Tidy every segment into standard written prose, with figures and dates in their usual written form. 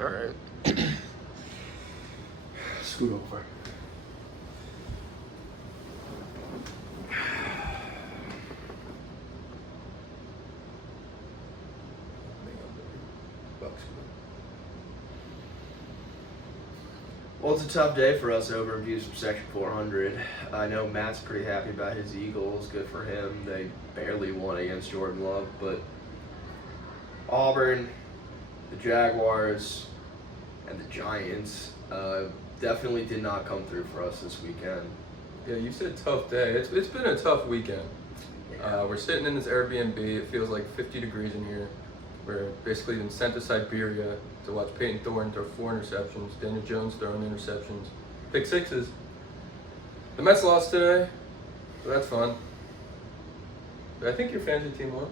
All right. Scoot over. Well, it's a tough day for us over in Views from Section 400. I know Matt's pretty happy about his Eagles. Good for him. They barely won against Jordan Love, but Auburn, the Jaguars, and the Giants definitely did not come through for us this weekend. Yeah, you said tough day. It's been a tough weekend. Yeah. We're sitting in this Airbnb. It feels like 50 degrees in here. We're basically been sent to Siberia to watch Peyton Thorne throw 4 interceptions, Daniel Jones throwing interceptions, pick sixes. The Mets lost today, so that's fun. But I think your fantasy team won.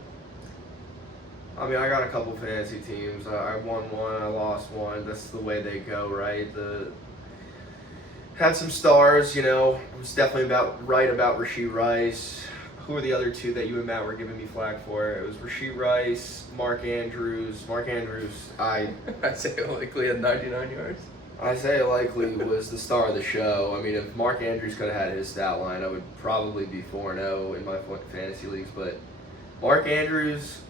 I mean, I got a couple fantasy teams. I won one, I lost one. That's the way they go, right? Had some stars, you know. I was definitely right about Rashee Rice. Who were the other two that you and Matt were giving me flack for? It was Rashee Rice, Mark Andrews. Isaiah Likely had 99 yards. Isaiah Likely was the star of the show. I mean, if Mark Andrews could have had his stat line, I would probably be 4-0 in my fantasy leagues. But Mark Andrews,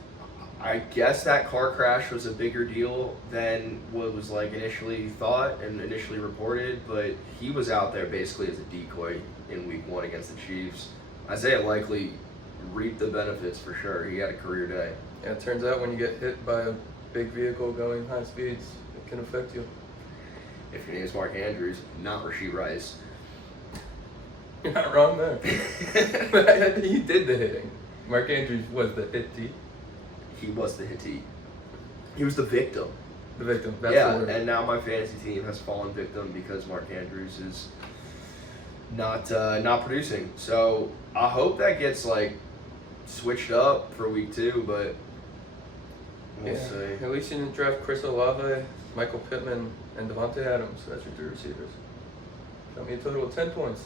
I guess that car crash was a bigger deal than what was like initially thought and initially reported. But he was out there basically as a decoy in Week 1 against the Chiefs. Isaiah Likely reaped the benefits for sure. He had a career day. Yeah, it turns out when you get hit by a big vehicle going high speeds, it can affect you. If your name is Mark Andrews, not Rashee Rice. You're not wrong there. He did the hitting. Mark Andrews was the hittee. He was the hittee. He was the victim. The victim. That's yeah, the word. And now my fantasy team has fallen victim because Mark Andrews is not producing. So I hope that gets like switched up for Week 2, but we'll see. At least you didn't draft Chris Olave, Michael Pittman, and Devontae Adams. That's your 3 receivers. Got me a total of 10 points.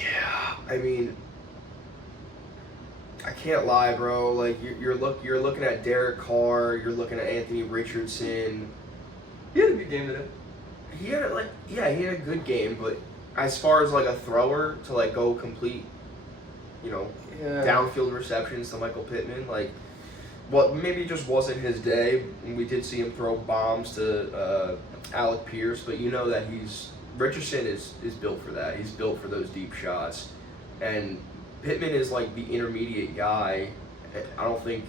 Yeah, I mean, I can't lie, bro. Like you're looking at Derek Carr, you're looking at Anthony Richardson. He had a good game today. He had a good game, but as far as like a thrower to like go complete, downfield receptions to Michael Pittman, like what maybe just wasn't his day. And we did see him throw bombs to Alec Pierce, but you know that Richardson is built for that. He's built for those deep shots, and Pittman is like the intermediate guy. I don't think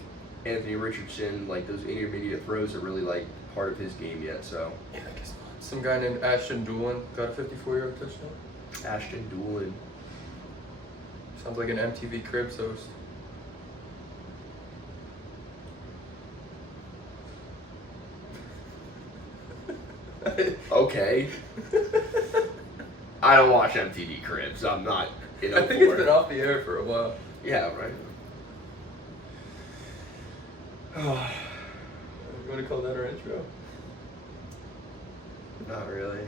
Anthony Richardson, like those intermediate throws, are really like part of his game yet. So yeah, I guess not. Some guy named Ashton Doolin got a 54-yard touchdown. Ashton Doolin. Sounds like an MTV Cribs host. Okay. I don't watch MTV Cribs. I'm not. I think it's been off the air for a while. Yeah, right. You want to call that our intro? Not really.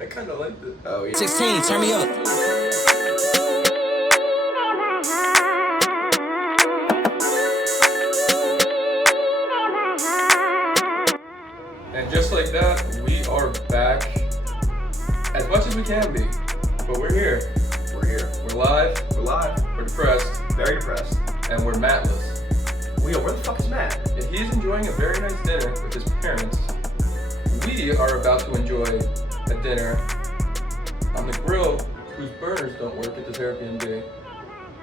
I kind of liked it. Oh, yeah. 16, turn me up. And just like that, we are back as much as we can be. But we're here. We're here. We're live. We're live. We're depressed. Very depressed. And we're Mattless. Where the fuck is Matt? If he's enjoying a very nice dinner with his parents, we are about to enjoy a dinner on the grill whose burners don't work at this Airbnb.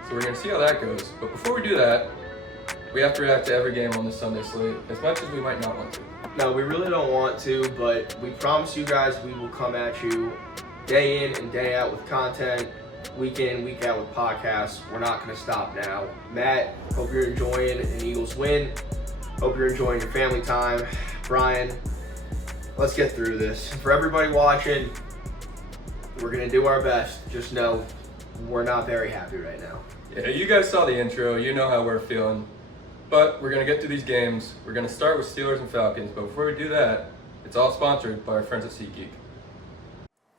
So we're going to see how that goes. But before we do that, we have to react to every game on this Sunday slate, as much as we might not want to. No, we really don't want to, but we promise you guys we will come at you day in and day out with content, week in, week out with podcasts. We're not going to stop now. Matt, hope you're enjoying an Eagles win. Hope you're enjoying your family time. Brian, let's get through this. For everybody watching, we're going to do our best. Just know we're not very happy right now. Yeah, you guys saw the intro. You know how we're feeling. But we're going to get through these games. We're going to start with Steelers and Falcons. But before we do that, it's all sponsored by our friends at SeatGeek.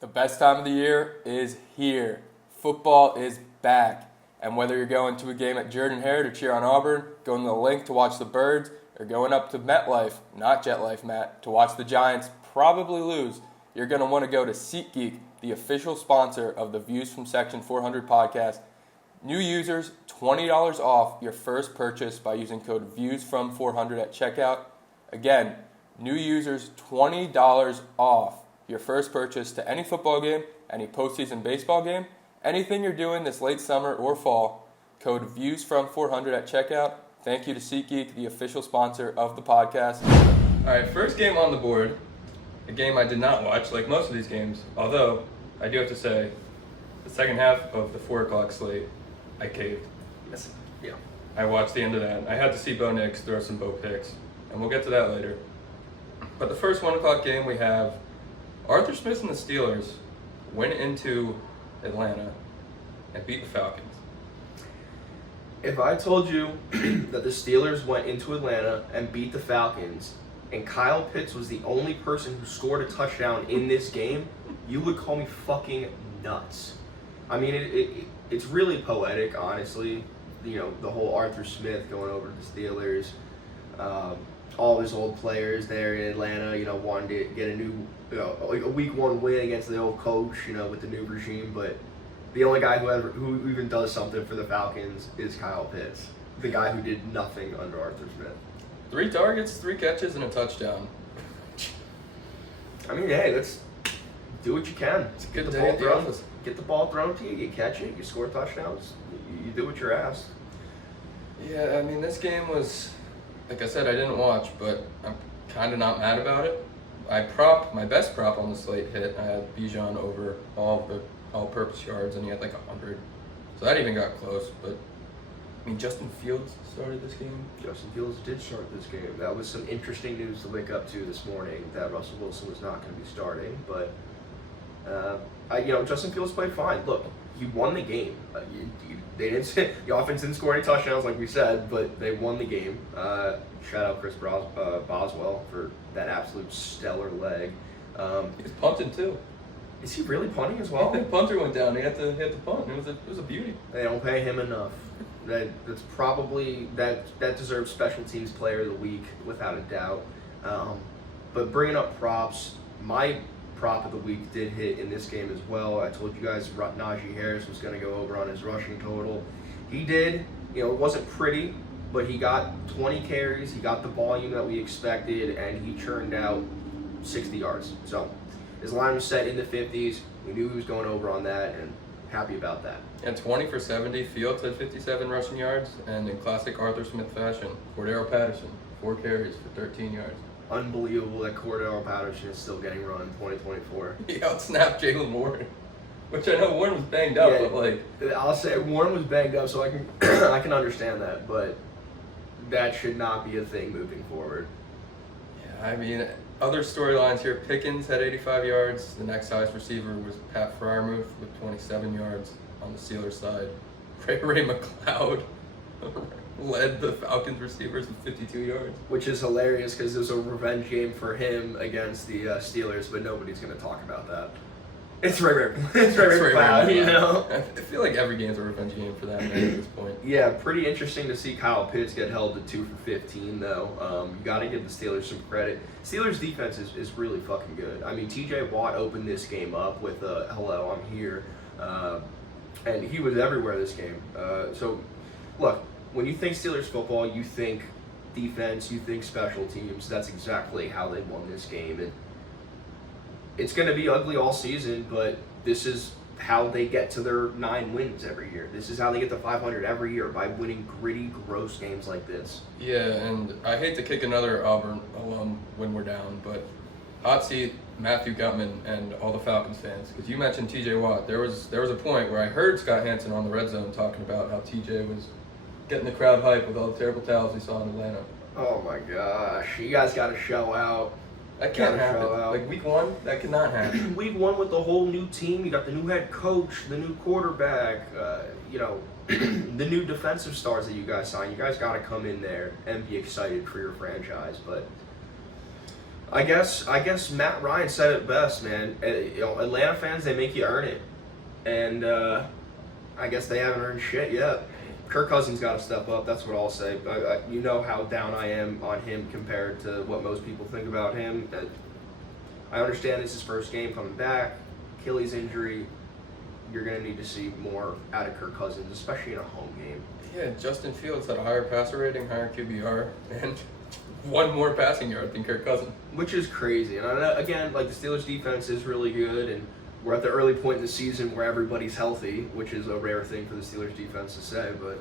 The best time of the year is here. Football is back. And whether you're going to a game at Jordan-Hare to cheer on Auburn, going to the Link to watch the Birds, or You're going up to MetLife, not JetLife, Matt, to watch the Giants probably lose. You're going to want to go to SeatGeek, the official sponsor of the Views from Section 400 podcast. New users, $20 off your first purchase by using code VIEWSFROM400 at checkout. Again, new users, $20 off your first purchase to any football game, any postseason baseball game, anything you're doing this late summer or fall. Code VIEWSFROM400 at checkout. Thank you to SeatGeek, the official sponsor of the podcast. All right, first game on the board, a game I did not watch, like most of these games, although I do have to say, the second half of the 4 o'clock slate, I caved. Yes. Yeah. I watched the end of that. I had to see Bo Nix throw some Bo picks, and we'll get to that later. But the first 1 o'clock game we have, Arthur Smith and the Steelers went into Atlanta and beat the Falcons. If I told you that the Steelers went into Atlanta and beat the Falcons, and Kyle Pitts was the only person who scored a touchdown in this game, you would call me fucking nuts. I mean, it's really poetic, honestly. You know, the whole Arthur Smith going over to the Steelers, all his old players there in Atlanta, you know, wanted to get a new, like a week 1 win against the old coach, you know, with the new regime, but the only guy who even does something for the Falcons is Kyle Pitts, the guy who did nothing under Arthur Smith. 3 targets, 3 catches, and a touchdown. I mean, hey, let's do what you can. It's a good day at the office. Get the ball thrown to you, you catch it, you score touchdowns, you do what you're asked. Yeah, I mean, this game was, like I said, I didn't watch, but I'm kind of not mad about it. My best prop on the slate hit. I had Bijan over all the all-purpose yards, and he had like 100. So that even got close, but I mean, Justin Fields started this game. Justin Fields did start this game. That was some interesting news to wake up to this morning, that Russell Wilson was not going to be starting, but Justin Fields played fine. Look, he won the game. They didn't. The offense didn't score any touchdowns, like we said, but they won the game. Shout out Chris Boswell for that absolute stellar leg. He's punting too. Is he really punting as well? The punter went down. He had to punt. It was a beauty. They don't pay him enough. That's probably that deserves special teams player of the week without a doubt. But bringing up props, my prop of the week did hit in this game as well. I told you guys Najee Harris was going to go over on his rushing total. He did. You know, it wasn't pretty, but he got 20 carries. He got the volume that we expected, and he churned out 60 yards. So his line was set in the 50s. We knew he was going over on that, and happy about that. And 20 for 70. Fields had 57 rushing yards, and in classic Arthur Smith fashion, Cordero Patterson, 4 carries for 13 yards. Unbelievable that Cordero Patterson is still getting run in 2024. He outsnapped Jalen Warren, which I know Warren was banged up, but like... I'll say Warren was banged up, so I can I can understand that, but that should not be a thing moving forward. Yeah, I mean, other storylines here. Pickens had 85 yards. The next highest receiver was Pat Freiermuth with 27 yards on the Steelers side. Ray McLeod led the Falcons receivers with 52 yards. Which is hilarious because it was a revenge game for him against the Steelers, but nobody's going to talk about that. It's Ray McLeod, you know? I feel like every game's a revenge game for that man at this point. Yeah, pretty interesting to see Kyle Pitts get held to 2 for 15, though. You got to give the Steelers some credit. Steelers' defense is really fucking good. I mean, TJ Watt opened this game up with hello, I'm here. And he was everywhere this game. So, look, when you think Steelers football, you think defense, you think special teams. That's exactly how they won this game. And it's going to be ugly all season, but this is how they get to their 9 wins every year. This is how they get to 500 every year, by winning gritty, gross games like this. Yeah, and I hate to kick another Auburn alum when we're down, but hot seat Matthew Gutman and all the Falcons fans, because you mentioned TJ Watt. There was a point where I heard Scott Hansen on the Red Zone talking about how TJ was getting the crowd hype with all the terrible towels he saw in Atlanta. Oh my gosh, you guys got to show out. That can't happen. Like week 1, that could not happen. Week 1 with the whole new team. You got the new head coach, the new quarterback, the new defensive stars that you guys signed. You guys got to come in there and be excited for your franchise. But I guess Matt Ryan said it best, man. Atlanta fans, they make you earn it, and I guess they haven't earned shit yet. Kirk Cousins got to step up. That's what I'll say. You know how down I am on him compared to what most people think about him. I understand it's his first game coming back, Achilles injury. You're going to need to see more out of Kirk Cousins, especially in a home game. Yeah, Justin Fields had a higher passer rating, higher QBR, and one more passing yard than Kirk Cousins. Which is crazy. And I know, again, like the Steelers defense is really good, and we're at the early point in the season where everybody's healthy, which is a rare thing for the Steelers defense to say. But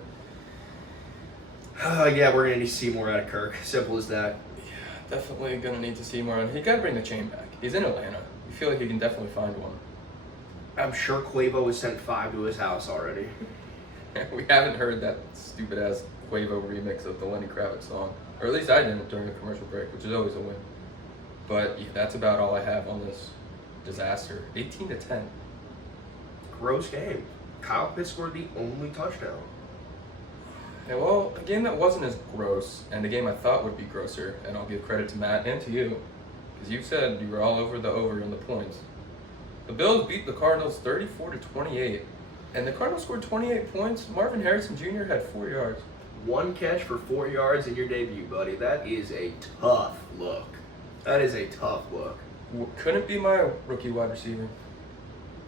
yeah, we're going to need to see more out of Kirk. Simple as that. Yeah, definitely going to need to see more. And he got to bring the chain back. He's in Atlanta. You feel like he can definitely find one. I'm sure Quavo has sent 5 to his house already. We haven't heard that stupid-ass Quavo remix of the Lenny Kravitz song. Or at least I didn't during the commercial break, which is always a win. But yeah, that's about all I have on this disaster. 18-10. Gross game. Kyle Pitts scored the only touchdown. Yeah, well, a game that wasn't as gross, and a game I thought would be grosser, and I'll give credit to Matt and to you, because you said you were all over the over in the points. The Bills beat the Cardinals 34-28, and the Cardinals scored 28 points. Marvin Harrison Jr. had 4 yards. 1 catch for 4 yards in your debut, buddy. That is a tough look. That is a tough look. Couldn't be my rookie wide receiver.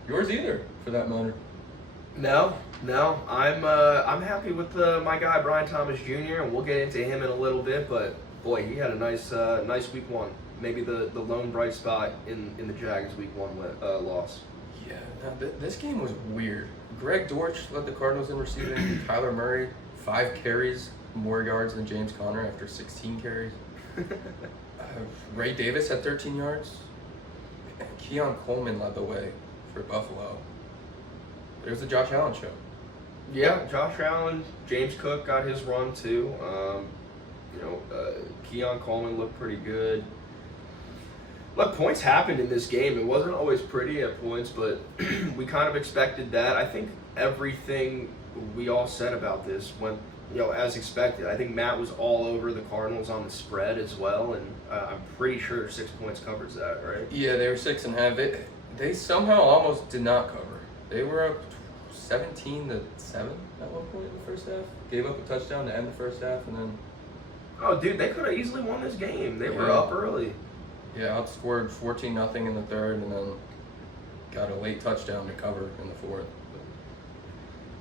Yours either, for that matter. No. I'm happy with my guy Brian Thomas Jr. and we'll get into him in a little bit. But boy, he had a nice week 1. Maybe the lone bright spot in the Jags week 1 loss. Yeah, this game was weird. Greg Dortch led the Cardinals in receiving. Kyler Murray, 5 carries, more yards than James Conner after 16 carries. Ray Davis had 13 yards. And Keon Coleman led the way for Buffalo. It was the Josh Allen show. Yeah, Josh Allen, James Cook got his run too. Keon Coleman looked pretty good. Look, points happened in this game. It wasn't always pretty at points, but we kind of expected that. I think everything we all said about this went, as expected. I think Matt was all over the Cardinals on the spread as well, and I'm pretty sure 6 points covers that, right? Yeah, they were 6.5. They somehow almost did not cover. They were up 17-7 at one point in the first half. Gave up a touchdown to end the first half, and then. Oh, dude, they could have easily won this game. They were up early. Yeah, outscored 14-0 in the third, and then got a late touchdown to cover in the fourth.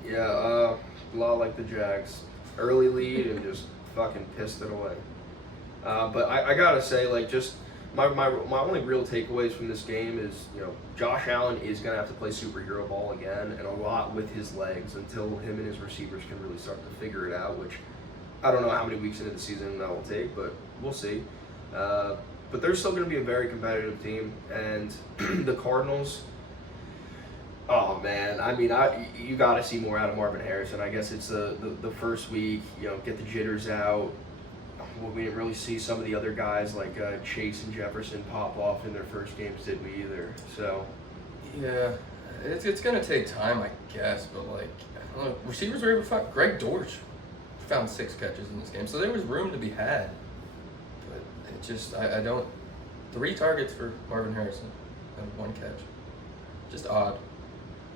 Yeah, a lot like the Jags. Early lead and just fucking pissed it away. But I gotta say, just my only real takeaways from this game is, Josh Allen is gonna have to play superhero ball again, and a lot with his legs until him and his receivers can really start to figure it out. Which I don't know how many weeks into the season that will take, but we'll see. But they're still going to be a very competitive team, and the Cardinals. Oh man, I mean, you got to see more out of Marvin Harrison. I guess it's the first week, get the jitters out. Well, we didn't really see some of the other guys like Chase and Jefferson pop off in their first games, did we either? So. Yeah, it's going to take time, I guess, but I don't know, receivers were able to find. Greg Dortch found 6 catches in this game, so there was room to be had. I don't. 3 targets for Marvin Harrison and 1 catch. Just odd.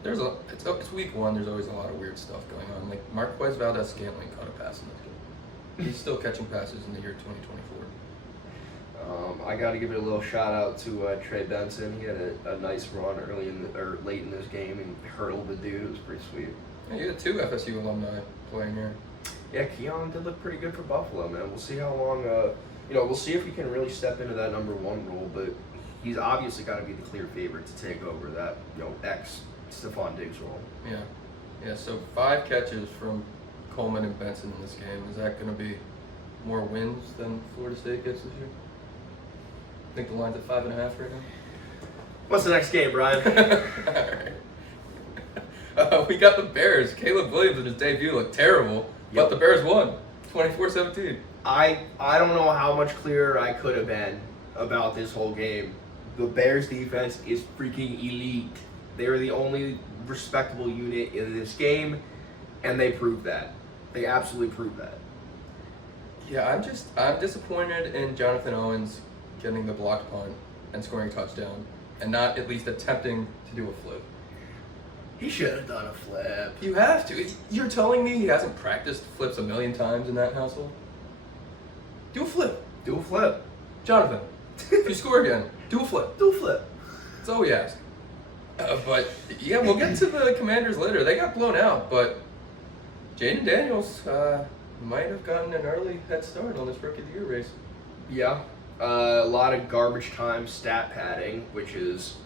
It's week 1. There's always a lot of weird stuff going on. Like Marquez Valdez-Scantling caught a pass in this game. He's still catching passes in the year 2024. I got to give it a little shout out to Trey Benson. He had a nice run late in this game and hurdled the dude. It was pretty sweet. Yeah, you had 2 FSU alumni playing here. Yeah, Keon did look pretty good for Buffalo, man. We'll see how long. We'll see if he can really step into that number 1 role, but he's obviously got to be the clear favorite to take over that, ex-Stephon Diggs role. Yeah, so 5 catches from Coleman and Benson in this game. Is that going to be more wins than Florida State gets this year? I think the line's at 5.5 right now. What's the next game, Brian? All right. We got the Bears. Caleb Williams in his debut looked terrible, but the Bears won 24-17. I don't know how much clearer I could have been about this whole game. The Bears defense is freaking elite. They are the only respectable unit in this game, and they proved that. They absolutely proved that. Yeah, I'm disappointed in Jonathan Owens getting the blocked punt and scoring a touchdown, and not at least attempting to do a flip. He should have done a flip. You have to. You're telling me he hasn't practiced flips a million times in that household? Do a flip. Do a flip. Jonathan, if you score again, do a flip. Do a flip. That's all we ask. But, yeah, we'll get to the Commanders later. They got blown out, but Jaden Daniels might have gotten an early head start on this Rookie of the Year race. Yeah. A lot of garbage time stat padding, which is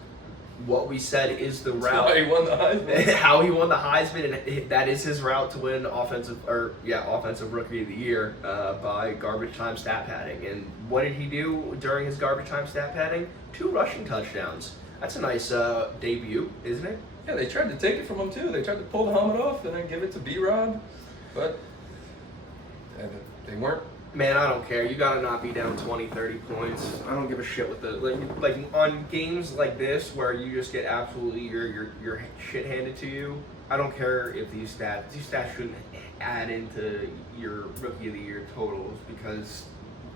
what we said is the route. How he won the Heisman. How he won the Heisman, and that is his route to win offensive Rookie of the Year by garbage time stat padding. And what did he do during his garbage time stat padding? 2 rushing touchdowns. That's a nice debut, isn't it? Yeah, they tried to take it from him too. They tried to pull the helmet off and then give it to B-Rob, but they weren't. Man, I don't care. You gotta not be down 20, 30 points. I don't give a shit with the like on games like this where you just get absolutely your shit handed to you. I don't care if these stats shouldn't add into your Rookie of the Year totals because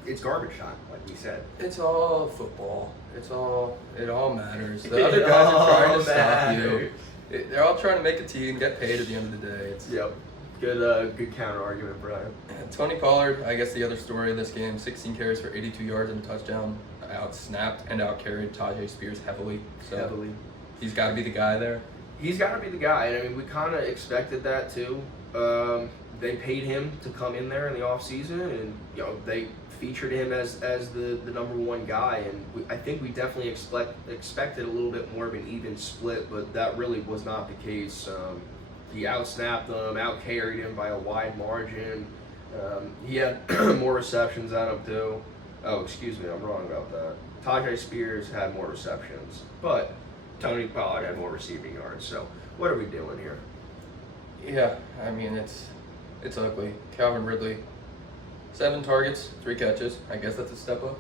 it's garbage time, like we said. It's all football. It all matters. The other guys are trying to stop you. They're all trying to make a team, get paid at the end of the day. Yep. Good counter argument, Brian. And Tony Pollard, I guess the other story of this game, 16 carries for 82 yards and a touchdown, out-snapped and out-carried Tajay Spears heavily. So he's got to be the guy there. He's got to be the guy. And I mean, we kind of expected that too. They paid him to come in there in the offseason, and they featured him as the number 1 guy. And I think we definitely expected a little bit more of an even split, but that really was not the case. He outsnapped him, out-carried him by a wide margin. He had more receptions out of him too. Oh, excuse me, I'm wrong about that. Tajay Spears had more receptions, but Tony Pollard had more receiving yards. So what are we doing here? Yeah, I mean, it's ugly. Calvin Ridley, 7 targets, 3 catches. I guess that's a step up.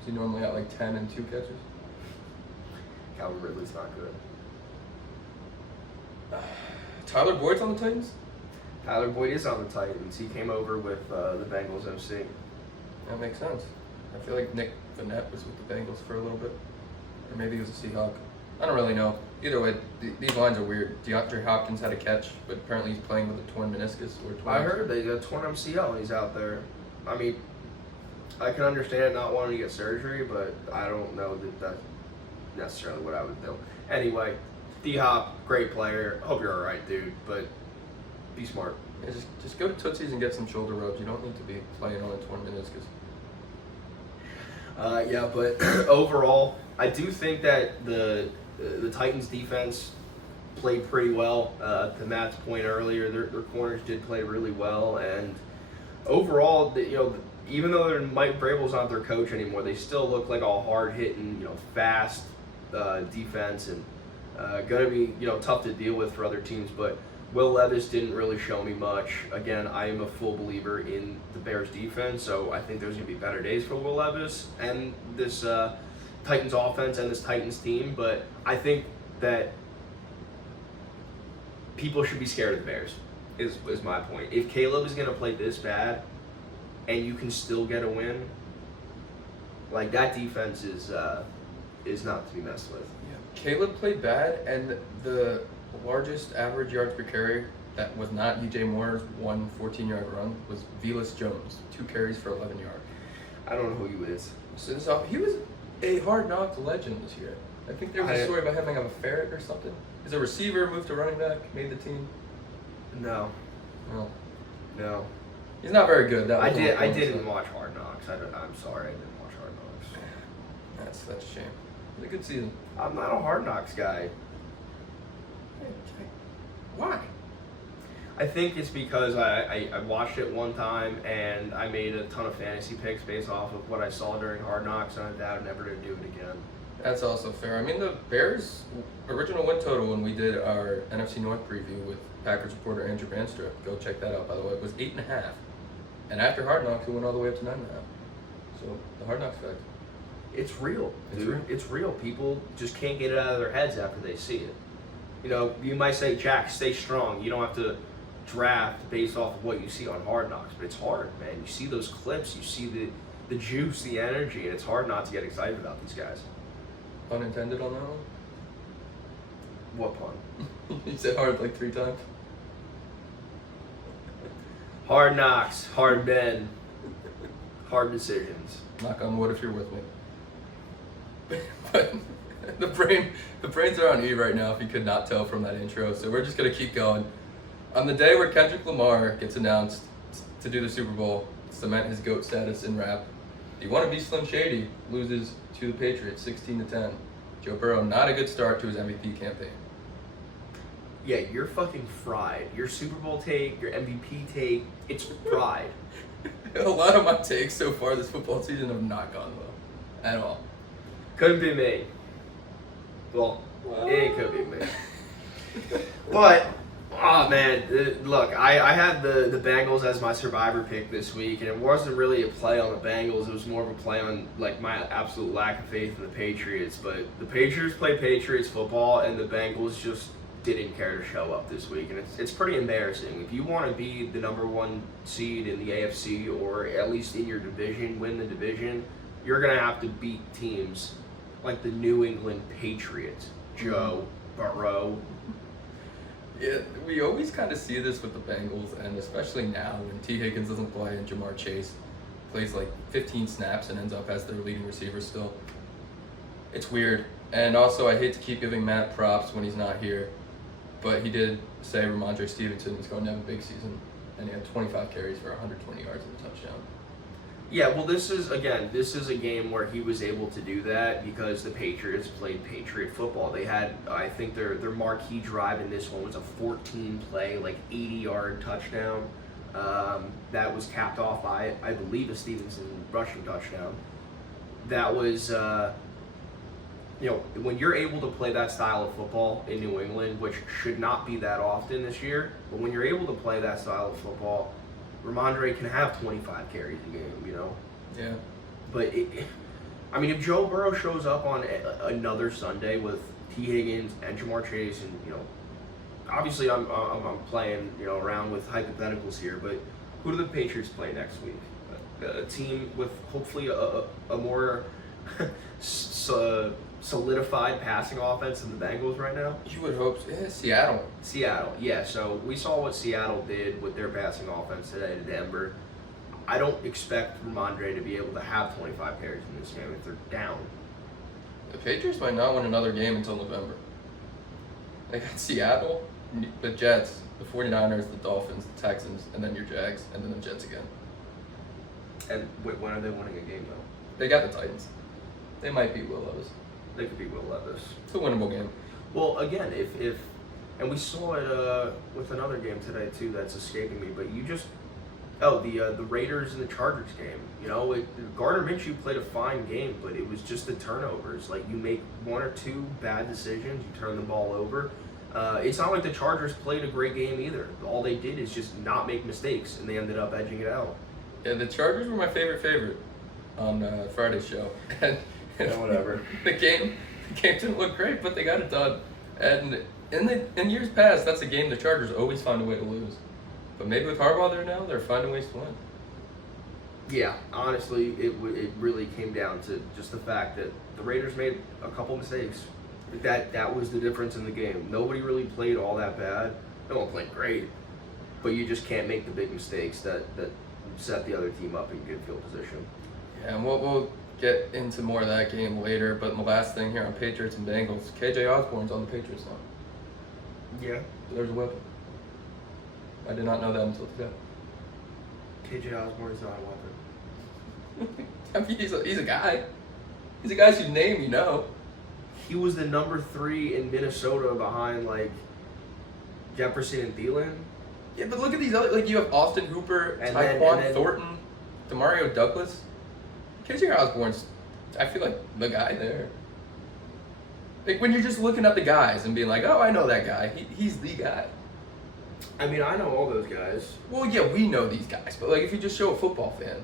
Is he normally at like 10 and 2 catches? Calvin Ridley's not good. Tyler Boyd's on the Titans? Tyler Boyd is on the Titans. He came over with the Bengals MC. That makes sense. I feel like Nick Vannett was with the Bengals for a little bit. Or maybe he was a Seahawk. I don't really know. Either way, these lines are weird. DeAndre Hopkins had a catch, but apparently he's playing with a torn meniscus. I heard they got torn MCL and he's out there. I mean, I can understand not wanting to get surgery, but I don't know that that's necessarily what I would do. Anyway, D-Hop, great player. Hope you're all right, dude, but be smart. Yeah, just go to Tootsie's and get some shoulder rubs. You don't need to be playing on a torn meniscus. Yeah, but overall, I do think that the Titans defense played pretty well. To Matt's point earlier, their corners did play really well, and overall, even though Mike Vrabel's not their coach anymore, they still look like a hard-hitting, fast defense, and going to be tough to deal with for other teams. But Will Levis didn't really show me much. Again, I am a full believer in the Bears defense, so I think there's going to be better days for Will Levis and this Titans offense and this Titans team. But I think that people should be scared of the Bears, is my point. If Caleb is going to play this bad and you can still get a win, like that defense is not to be messed with. Yeah. Caleb played bad, and the largest average yards per carry that was not DJ Moore's 14-yard run was Velas Jones, 2 carries for 11 yards. I don't know who he is. So he was a Hard Knocks legend this year. I think there was a story about him having a ferret or something. He's a receiver, moved to running back, made the team. No. He's not very good. I didn't watch Hard Knocks. I'm sorry, I didn't watch Hard Knocks. That's a shame. It was a good season. I'm not a Hard Knocks guy. Why? I think it's because I watched it one time and I made a ton of fantasy picks based off of what I saw during Hard Knocks, and I vowed never to do it again. That's also fair. I mean, the Bears' original win total when we did our NFC North preview with Packers reporter Andrew Banstrup, go check that out, by the way, it was 8.5. And after Hard Knocks, it went all the way up to 9.5. So, the Hard Knocks fact. It's real, dude. It's real. People just can't get it out of their heads after they see it. You might say, Jack, stay strong. You don't have to draft based off of what you see on Hard Knocks, but it's hard, man. You see those clips, you see the juice, the energy, and it's hard not to get excited about these guys. Pun intended on that one? What pun? You said hard like 3 times. Hard knocks, hard men, hard decisions. Knock on wood if you're with me. But the brains are on E right now, if you could not tell from that intro. So we're just gonna keep going. On the day where Kendrick Lamar gets announced to do the Super Bowl, cement his GOAT status in rap, the wannabe Slim Shady loses to the Patriots 16-10. Joe Burrow, not a good start to his MVP campaign. Yeah, you're fucking fried. Your Super Bowl take, your MVP take, it's fried. A lot of my takes so far this football season have not gone well at all. Couldn't be me. Well, it could be me. But, oh man, look, I had the Bengals as my survivor pick this week, and it wasn't really a play on the Bengals. It was more of a play on like my absolute lack of faith in the Patriots. But the Patriots play Patriots football, and the Bengals just didn't care to show up this week, and it's pretty embarrassing. If you want to be the number 1 seed in the AFC, or at least in your division, win the division, you're gonna have to beat teams like the New England Patriots. Joe Burrow. Yeah, we always kind of see this with the Bengals, and especially now when T. Higgins doesn't play and Jamar Chase plays like 15 snaps and ends up as their leading receiver still. It's weird. And also, I hate to keep giving Matt props when he's not here, but he did say Ramondre Stevenson was going to have a big season, and he had 25 carries for 120 yards and a touchdown. Yeah, well, this is a game where he was able to do that because the Patriots played Patriot football. They had, I think, their marquee drive in this one was a 14-play, like 80-yard touchdown. That was capped off by, I believe, a Stevenson rushing touchdown. That was, when you're able to play that style of football in New England, which should not be that often this year, but when you're able to play that style of football, Ramondre can have 25 carries a game, Yeah. But, if Joe Burrow shows up on another Sunday with T. Higgins and Jamar Chase, and, obviously I'm playing, around with hypotheticals here, but who do the Patriots play next week? A team with hopefully a more solidified passing offense than the Bengals right now? You would hope so. Yeah, Seattle, yeah. So we saw what Seattle did with their passing offense today to Denver. I don't expect Ramondre to be able to have 25 carries in this game if they're down. The Patriots might not win another game until November. They got Seattle, the Jets, the 49ers, the Dolphins, the Texans, and then your Jags, and then the Jets again. And wait, when are they winning a game, though? They got the Titans. They might beat Will Levis. They could be Will Levis. It's a winnable game. Well, again, if and we saw it with another game today too that's escaping me, but the Raiders and the Chargers game. Gardner Minshew played a fine game, but it was just the turnovers. Like, you make 1 or 2 bad decisions, you turn the ball over. It's not like the Chargers played a great game either. All they did is just not make mistakes, and they ended up edging it out. Yeah, the Chargers were my favorite on Friday's show. And Yeah, whatever. The game didn't look great, but they got it done. And in years past, that's a game the Chargers always find a way to lose. But maybe with Harbaugh there now, they're finding ways to win. Yeah, honestly, it really came down to just the fact that the Raiders made a couple mistakes. That was the difference in the game. Nobody really played all that bad. No one played great, but you just can't make the big mistakes that set the other team up in good field position. Yeah, and we'll get into more of that game later, but the last thing here on Patriots and Bengals, KJ Osborne's on the Patriots line. Yeah. There's a weapon. I did not know that until today. KJ Osborne is not a weapon. I mean, he's a guy. He's a guy whose name you know. He was the number 3 in Minnesota behind, Jefferson and Thielen. Yeah, but look at these other, you have Austin Hooper, And Tyquan then Thornton, Demario Douglas. KJ Osborne's, I feel like, the guy there. Like, when you're just looking at the guys and being like, oh, I know that guy. He's the guy. I know all those guys. Well, yeah, we know these guys, but if you just show a football fan,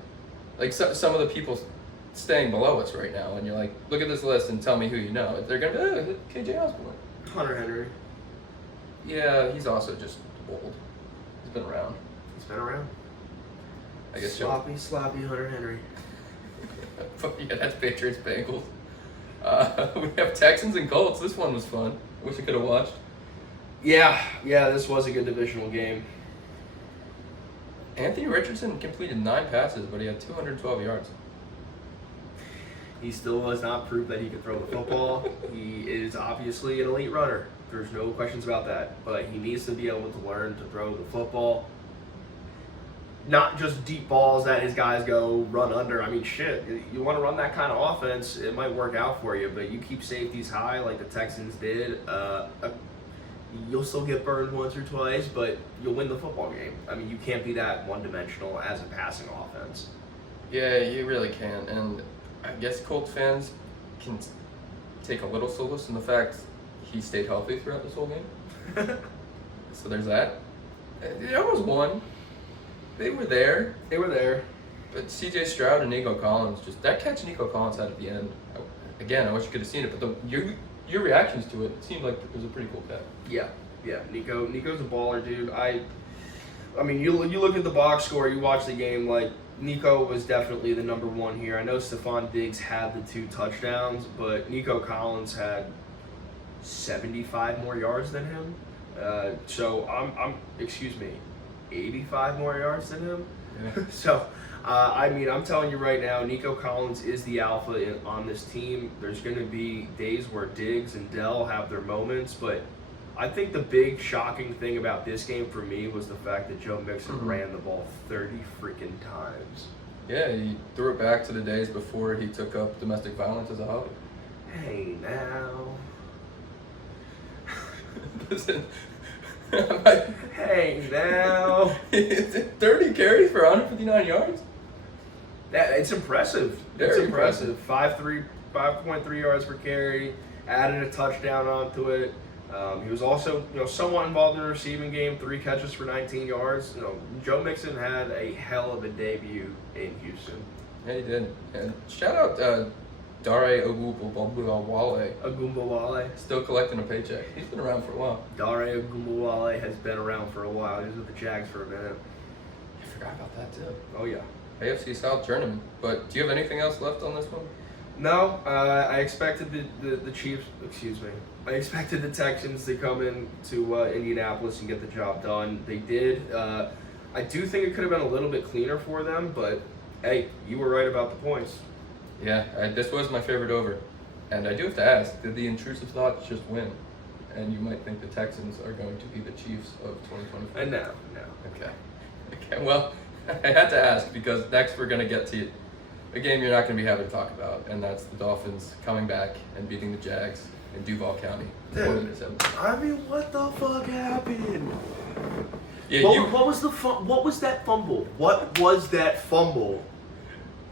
some of the people staying below us right now, and you're like, look at this list and tell me who you know, they're gonna be, KJ Osborne. Hunter Henry. Yeah, he's also just old. He's been around. I guess Sloppy Hunter Henry. Yeah, that's Patriots Bengals. We have Texans and Colts. This one was fun. I wish I could have watched. Yeah, this was a good divisional game. Anthony Richardson completed 9 passes, but he had 212 yards. He still has not proved that he can throw the football. He is obviously an elite runner. There's no questions about that. But he needs to be able to learn to throw the football. Not just deep balls that his guys go run under. I mean, shit, you want to run that kind of offense, it might work out for you. But you keep safeties high like the Texans did, you'll still get burned once or twice, but you'll win the football game. I mean, you can't be that one-dimensional as a passing offense. Yeah, you really can. And I guess Colts fans can take a little solace in the fact he stayed healthy throughout this whole game. So there's that. They almost won. They were there. But C.J. Stroud and Nico Collins, just that catch Nico Collins had at the end. Again, I wish you could have seen it, but your reactions to it seemed like it was a pretty cool catch. Yeah. Nico's a baller, dude. I mean, you look at the box score, you watch the game, like, Nico was definitely the number one here. I know Stephon Diggs had the 2 touchdowns, but Nico Collins had 75 more yards than him. So I'm 85 more yards than him. Yeah. So, I mean, I'm telling you right now, Nico Collins is the alpha on this team. There's going to be days where Diggs and Dell have their moments, but I think the big shocking thing about this game for me was the fact that Joe Mixon ran the ball 30 freaking times. Yeah, he threw it back to the days before he took up domestic violence as a hobby. Hey, now. Listen, Hey, now. 30 carries for 159 yards? It's impressive. Very impressive. 5.3 yards per carry. Added a touchdown onto it. He was also, somewhat involved in the receiving game. 3 catches for 19 yards. Joe Mixon had a hell of a debut in Houston. Yeah, he did. And shout out Dare Ogunbowale. Still collecting a paycheck. He's been around for a while. Dare Ogunbowale has been around for a while. He was with the Jags for a minute. I forgot about that too. Oh, yeah. AFC South journeyman. But do you have anything else left on this one? No, I expected the Chiefs, I expected the Texans to come in to Indianapolis and get the job done. They did. I do think it could have been a little bit cleaner for them, but hey, you were right about the points. Yeah, this was my favorite over. And I do have to ask, did the intrusive thoughts just win? And you might think the Texans are going to be the Chiefs of 2024. No. Okay, well, I had to ask because next we're going to get to a game you're not going to be having to talk about, and that's the Dolphins coming back and beating the Jags in Duval County. Dude, I mean, what the fuck happened? Yeah, what was that fumble? What was that fumble?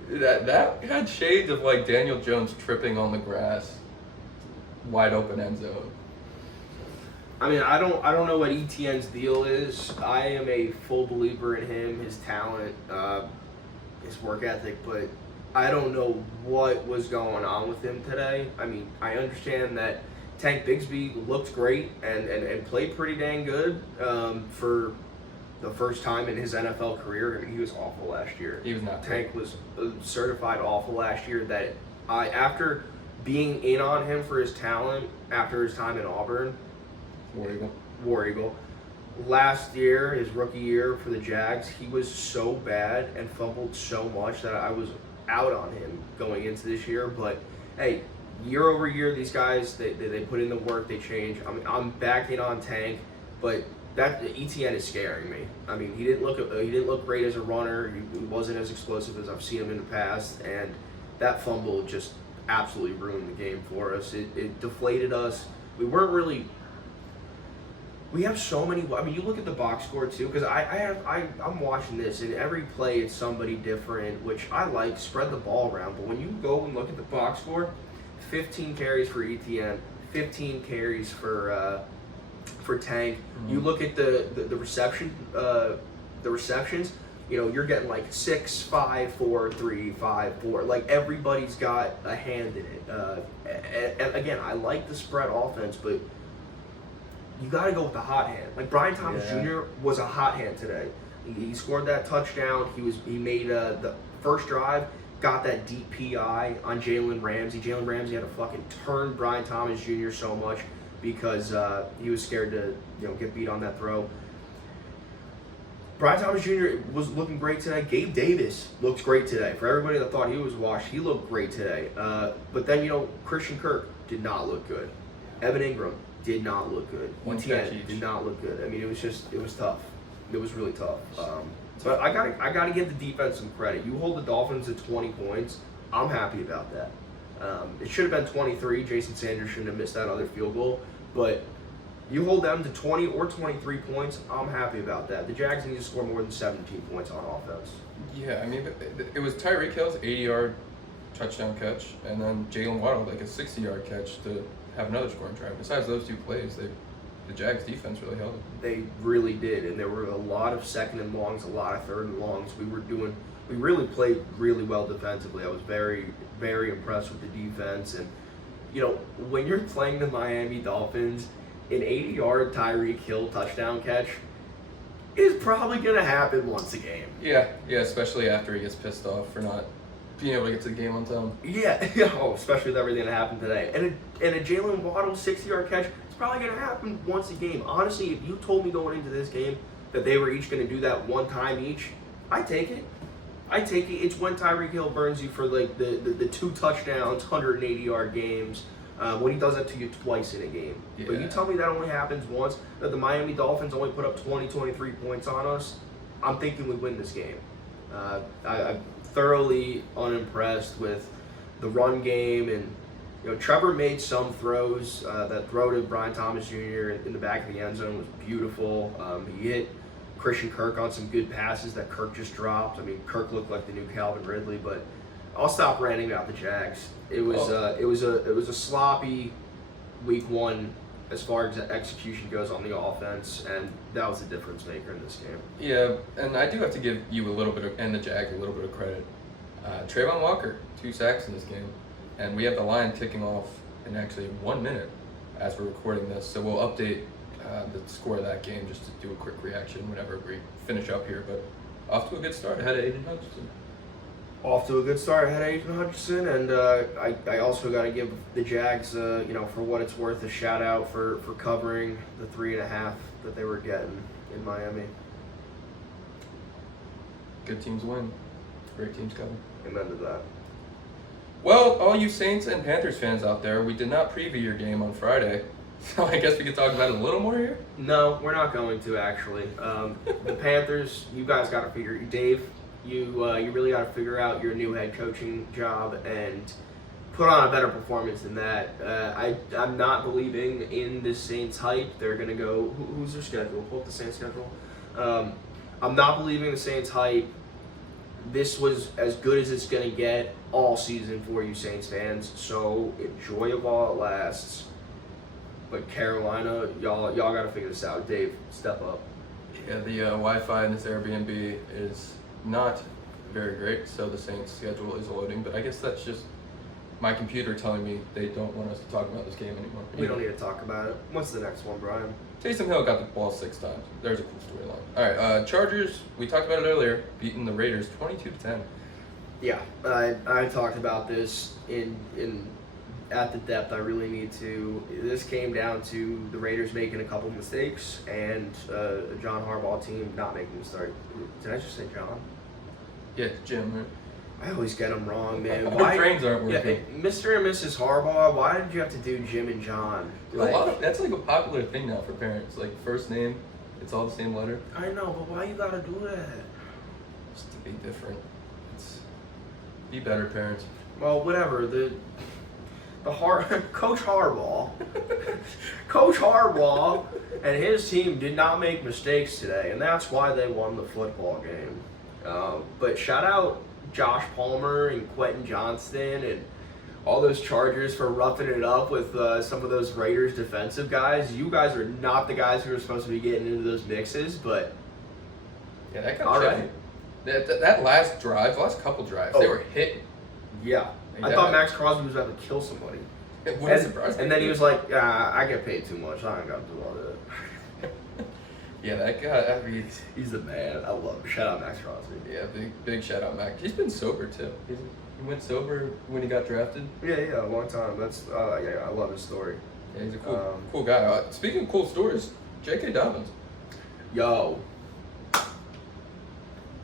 That had shades of like Daniel Jones tripping on the grass, wide open end zone. I mean, I don't know what ETN's deal is. I am a full believer in him, his talent, his work ethic, but I don't know what was going on with him today. I mean, I understand that Tank Bigsby looked great and played pretty dang good for the first time in his NFL career. I mean, he was awful last year. He was not. Tank was certified awful last year. That after being in on him for his talent after his time in Auburn, War Eagle. Last year, his rookie year for the Jags, he was so bad and fumbled so much that I was out on him going into this year. But hey, year over year, these guys they put in the work, they change. I'm backing on Tank, but that ETN is scaring me. I mean, he didn't look great as a runner. He wasn't as explosive as I've seen him in the past, and that fumble just absolutely ruined the game for us. It deflated us. We weren't really. We have so many. I mean, you look at the box score too, because I'm watching this, and every play it's somebody different, which I like. Spread the ball around, but when you go and look at the box score, 15 carries for ETN, 15 carries for Tank. Mm-hmm. You look at the receptions. You're getting like 6, 5, 4, 3, 5, 4. Like everybody's got a hand in it. And again, I like the spread offense, but you got to go with the hot hand. Like Brian Thomas Jr. was a hot hand today. He scored that touchdown. He made the first drive, got that deep PI on Jalen Ramsey. Jalen Ramsey had to fucking turn Brian Thomas Jr. so much. because he was scared to get beat on that throw. Brian Thomas Jr. was looking great today. Gabe Davis looks great today. For everybody that thought he was washed, he looked great today. But then, Christian Kirk did not look good. Evan Ingram did not look good. ETN did not look good. I mean, it was tough. It was really tough. But I gotta give the defense some credit. You hold the Dolphins at 20 points. I'm happy about that. It should have been 23. Jason Sanders shouldn't have missed that other field goal. But you hold them to 20 or 23 points, I'm happy about that. The Jags need to score more than 17 points on offense. Yeah, I mean, it was Tyreek Hill's 80-yard touchdown catch, and then Jalen Waddle, like a 60-yard catch to have another scoring drive. Besides those two plays, the Jags defense really held it. They really did, and there were a lot of second and longs, a lot of third and longs. We really played really well defensively. I was very, very impressed with the defense. And, when you're playing the Miami Dolphins, an 80-yard Tyreek Hill touchdown catch is probably going to happen once a game. Yeah, especially after he gets pissed off for not being able to get to the game on time. Yeah, especially with everything that happened today. And a Jalen Waddle 60-yard catch, it's probably going to happen once a game. Honestly, if you told me going into this game that they were each going to do that one time each, I'd take it. It's when Tyreek Hill burns you for like the 2 touchdowns, 180-yard games. When he does that to you twice in a game. Yeah. But you tell me that only happens once, that the Miami Dolphins only put up 20, 23 points on us, I'm thinking we win this game. I'm thoroughly unimpressed with the run game, and Trevor made some throws. That throw to Brian Thomas Jr. in the back of the end zone was beautiful. He hit Christian Kirk on some good passes that Kirk just dropped. I mean, Kirk looked like the new Calvin Ridley, but I'll stop ranting about the Jags. It was a sloppy week one as far as execution goes on the offense, and that was the difference maker in this game. Yeah, and I do have to give you and the Jags a little bit of credit. Trayvon Walker, 2 sacks in this game, and we have the line kicking off in actually 1 minute as we're recording this. So we'll update the score of that game just to do a quick reaction whenever we finish up here. But off to a good start ahead of Aiden Hutchinson. Off to a good start ahead of Aiden Hutchinson, and I also got to give the Jags, for what it's worth, a shout out for covering the 3.5 that they were getting in Miami. Good teams win. Great teams cover. Amen to that. Well, all you Saints and Panthers fans out there, we did not preview your game on Friday, so I guess we could talk about it a little more here? No, we're not going to, actually. The Panthers, you guys got to figure, Dave, you really got to figure out your new head coaching job and put on a better performance than that. I'm not believing in the Saints hype. They're going to go, who's their schedule? Pull up the Saints schedule. I'm not believing the Saints hype. This was as good as it's going to get all season for you Saints fans, so enjoy it while it lasts. But Carolina, y'all got to figure this out. Dave, step up. Yeah, the Wi-Fi in this Airbnb is not very great, so the Saints schedule is loading, but I guess that's just my computer telling me they don't want us to talk about this game anymore. We don't need to talk about it. What's the next one, Brian? Taysom Hill got the ball 6 times. There's a cool storyline. All right, Chargers, we talked about it earlier, beating the Raiders 22-10. Yeah, I talked about this at the depth I really need to. This came down to the Raiders making a couple mistakes and a John Harbaugh team not making a start. Did I just say John? Yeah, Jim. Right? I always get them wrong, man. Our brains aren't working. Yeah, Mr. and Mrs. Harbaugh, why did you have to do Jim and John? That's like a popular thing now for parents. Like first name, it's all the same letter. I know, but why you gotta do that? Just to be different. Be better parents. Well, whatever. Coach Harbaugh, Coach Harbaugh, and his team did not make mistakes today, and that's why they won the football game. But shout out Josh Palmer and Quentin Johnston and all those Chargers for roughing it up with some of those Raiders defensive guys. You guys are not the guys who are supposed to be getting into those mixes, but yeah, that got right. That last drive, the last couple drives, they were hitting. Yeah. I thought Max Crosby was about to kill somebody. And then he was like, I get paid too much. I ain't got to do all that. Yeah, that guy, I mean, he's the man. I love him. Shout out Max Crosby. Yeah, big shout out Max. He's been sober too. He went sober when he got drafted. Yeah, a long time. That's I love his story. Yeah, he's a cool guy. Speaking of cool stories, J.K. Dobbins Yo,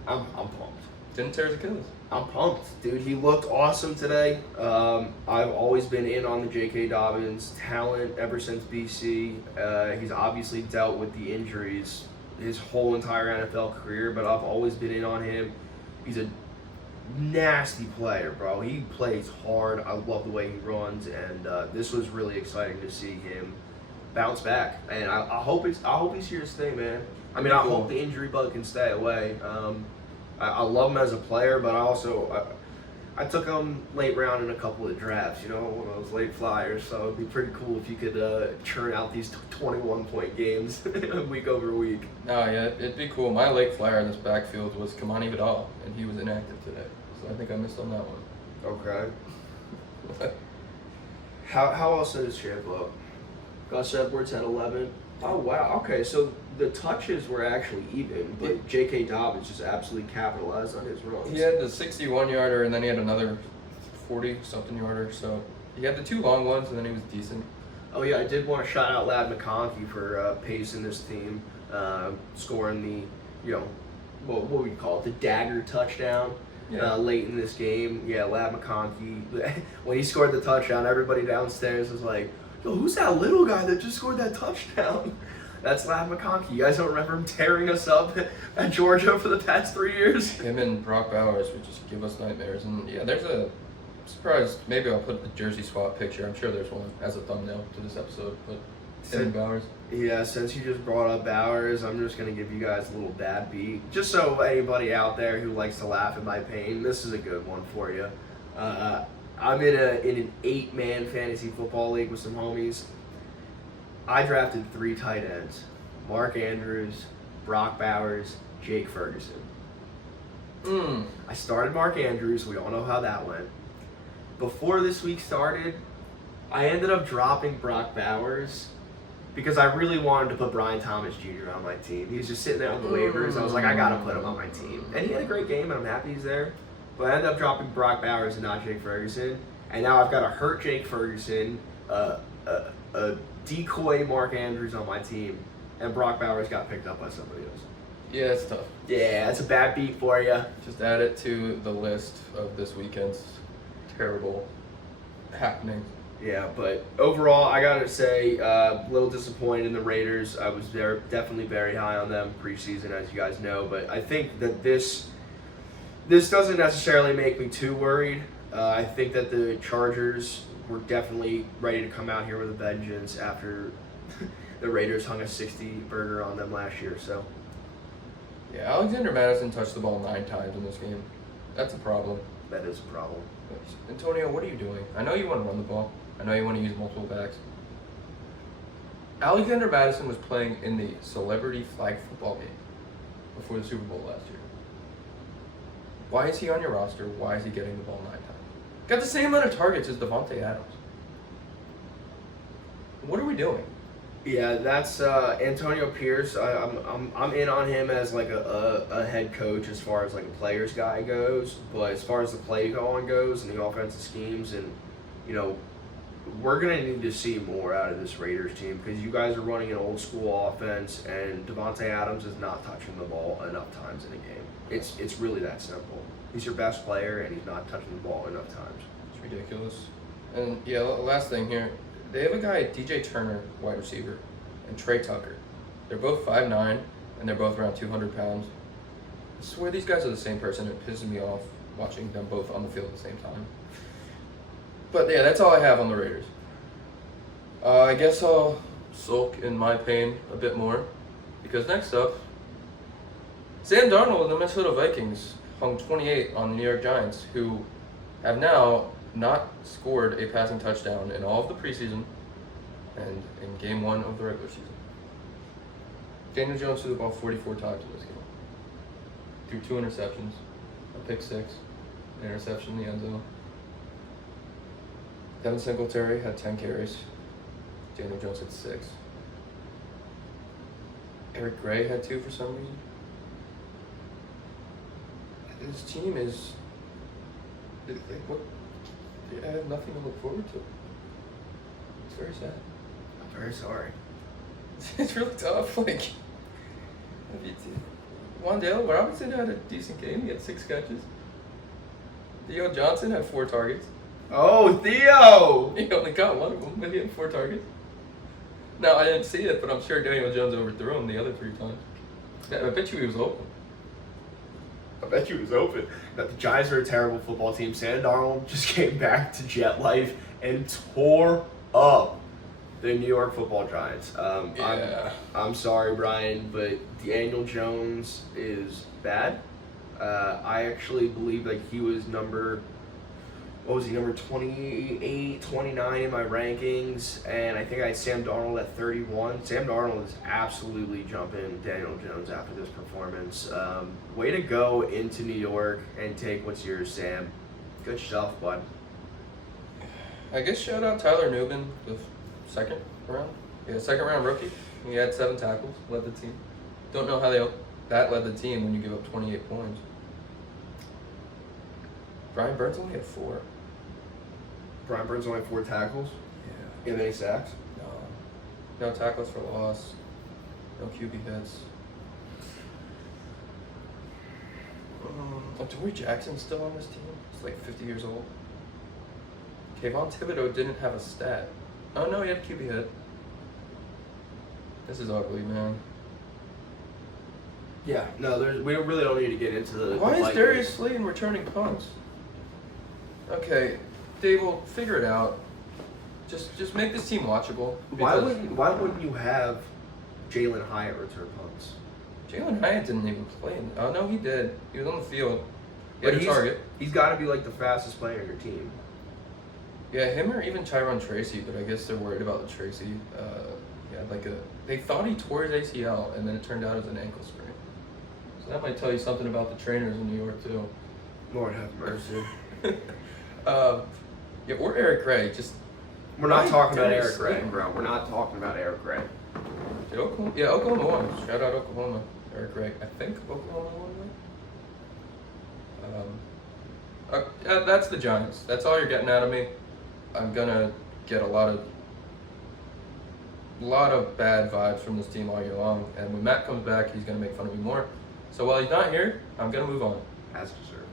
I'm pumped. didn't tear his Achilles. I'm pumped, dude. He looked awesome today. I've always been in on the J.K. Dobbins talent ever since BC. He's obviously dealt with the injuries his whole entire NFL career, but I've always been in on him. He's a nasty player, bro. He plays hard. I love the way he runs, and this was really exciting to see him bounce back. And I hope he's here to stay, man. I mean, I hope the injury bug can stay away. I love him as a player, but I took him late round in a couple of drafts, one of those late flyers. So it'd be pretty cool if you could churn out these 21-point games week over week. No, yeah, it'd be cool. My late flyer in this backfield was Kamani Vidal, and he was inactive today. So I think I missed on that one. Okay. How else did his shape up? Gus Edwards had 11. Oh, wow. Okay, so the touches were actually even, but J.K. Dobbins just absolutely capitalized on his runs. He had the 61-yarder, and then he had another 40-something yarder. So he had the 2 long ones, and then he was decent. Oh, yeah, I did want to shout out Ladd McConkey for pacing this team, scoring the, what would you call it, the dagger touchdown. Yeah. Late in this game. Yeah, Ladd McConkey. When he scored the touchdown, everybody downstairs was like, yo, who's that little guy that just scored that touchdown? That's Ladd McConkey. You guys don't remember him tearing us up at Georgia for the past 3 years? Him and Brock Bowers would just give us nightmares. And yeah, I'm surprised. Maybe I'll put the jersey swap picture. I'm sure there's one as a thumbnail to this episode. But him and Bowers. Yeah, since you just brought up Bowers, I'm just going to give you guys a little bad beat. Just so anybody out there who likes to laugh at my pain, this is a good one for you. I'm in an 8-man fantasy football league with some homies. I drafted 3 tight ends: Mark Andrews, Brock Bowers, Jake Ferguson. I started Mark Andrews. We all know how that went. Before this week started, I ended up dropping Brock Bowers because I really wanted to put Brian Thomas Jr. on my team. He was just sitting there on the waivers. I was like, I got to put him on my team. And he had a great game, and I'm happy he's there. But I ended up dropping Brock Bowers and not Jake Ferguson. And now I've got to hurt Jake Ferguson, a decoy Mark Andrews on my team, and Brock Bowers got picked up by somebody else. Yeah, it's tough. Yeah, that's a bad beat for you. Just add it to the list of this weekend's terrible happenings. Yeah, but overall, I gotta say, a little disappointed in the Raiders. I was definitely very high on them preseason, as you guys know. But I think that this doesn't necessarily make me too worried. I think that the Chargers were definitely ready to come out here with a vengeance after the Raiders hung a 60-burger on them last year. So, yeah, Alexander Madison touched the ball 9 times in this game. That's a problem. that is a problem. Antonio, what are you doing? I know you want to run the ball. I know you want to use multiple backs. Alexander Madison was playing in the celebrity flag football game before the Super Bowl last year. Why is he on your roster? Why is he getting the ball 9 times? Got the same amount of targets as Devontae Adams. What are we doing? Yeah, that's Antonio Pierce. I'm in on him as like a head coach as far as like a player's guy goes, but as far as the play calling goes and the offensive schemes, and we're gonna need to see more out of this Raiders team because you guys are running an old school offense, and Devontae Adams is not touching the ball enough times in a game. It's really that simple. He's your best player, and he's not touching the ball enough times. It's ridiculous. And yeah, last thing here. They have a guy, DJ Turner, wide receiver, and Trey Tucker. They're both 5'9", and they're both around 200 pounds. I swear these guys are the same person. It pisses me off watching them both on the field at the same time. But yeah, that's all I have on the Raiders. I guess I'll sulk in my pain a bit more, because next up, Sam Darnold and the Minnesota Vikings hung 28 on the New York Giants, who have now not scored a passing touchdown in all of the preseason and in game 1 of the regular season. Daniel Jones threw the ball 44 times in this game. Threw 2 interceptions, a pick 6, an interception in the end zone. Devin Singletary had 10 carries. Daniel Jones had 6. Eric Gray had 2 for some reason. This team is... I have nothing to look forward to. It's very sad. Very sorry. It's really tough. Like, Wan'Dale Robinson had a decent game. He had 6 catches. Theo Johnson had 4 targets. Oh, Theo! He only got one of them, but he had 4 targets. Now, I didn't see it, but I'm sure Daniel Jones overthrew him the other 3 times. I bet you he was open. I bet you it was open. Now, the Giants are a terrible football team. Sam Darnold just came back to Jet Life and tore up the New York Football Giants. I'm sorry, Brian, but Daniel Jones is bad. I actually believe like he was number 28, 29 in my rankings, and I think I had Sam Darnold at 31. Sam Darnold is absolutely jumping Daniel Jones after this performance. Way to go into New York and take what's yours, Sam. Good stuff, bud. I guess shout out Tyler Newman, the second round rookie. He had 7 tackles, led the team. Don't know how that led the team when you give up 28 points. Brian Burns only had 4. Brian Burns only had 4 tackles? Yeah. You have any sacks? No tackles for loss. No QB hits. Dory Jackson's still on this team. He's like 50 years old. Kayvon Thibodeau didn't have a stat. Oh no, he had a QB hit. This is ugly, man. Yeah. No, we really don't need to get into the. Why is Darius Slayton returning punts? Okay, Dable, figure it out. Just make this team watchable. Why wouldn't you have Jalen Hyatt return punts? Jalen Hyatt didn't even play. Oh no, he did. He was on the field. He had a target. He's got to be like the fastest player on your team. Yeah, him or even Tyron Tracy, but I guess they're worried about the Tracy. They thought he tore his ACL, and then it turned out as an ankle sprain. So that might tell you something about the trainers in New York too. Lord have mercy. Or Eric Gray. We're not talking about Eric Gray, bro. We're not talking about Eric Gray. Oklahoma won. Shout out Oklahoma. Eric Gray. I think Oklahoma won. That's the Giants. That's all you're getting out of me. I'm gonna get a lot of bad vibes from this team all year long, and when Matt comes back, he's gonna make fun of me more. So while he's not here, I'm gonna move on. As deserved.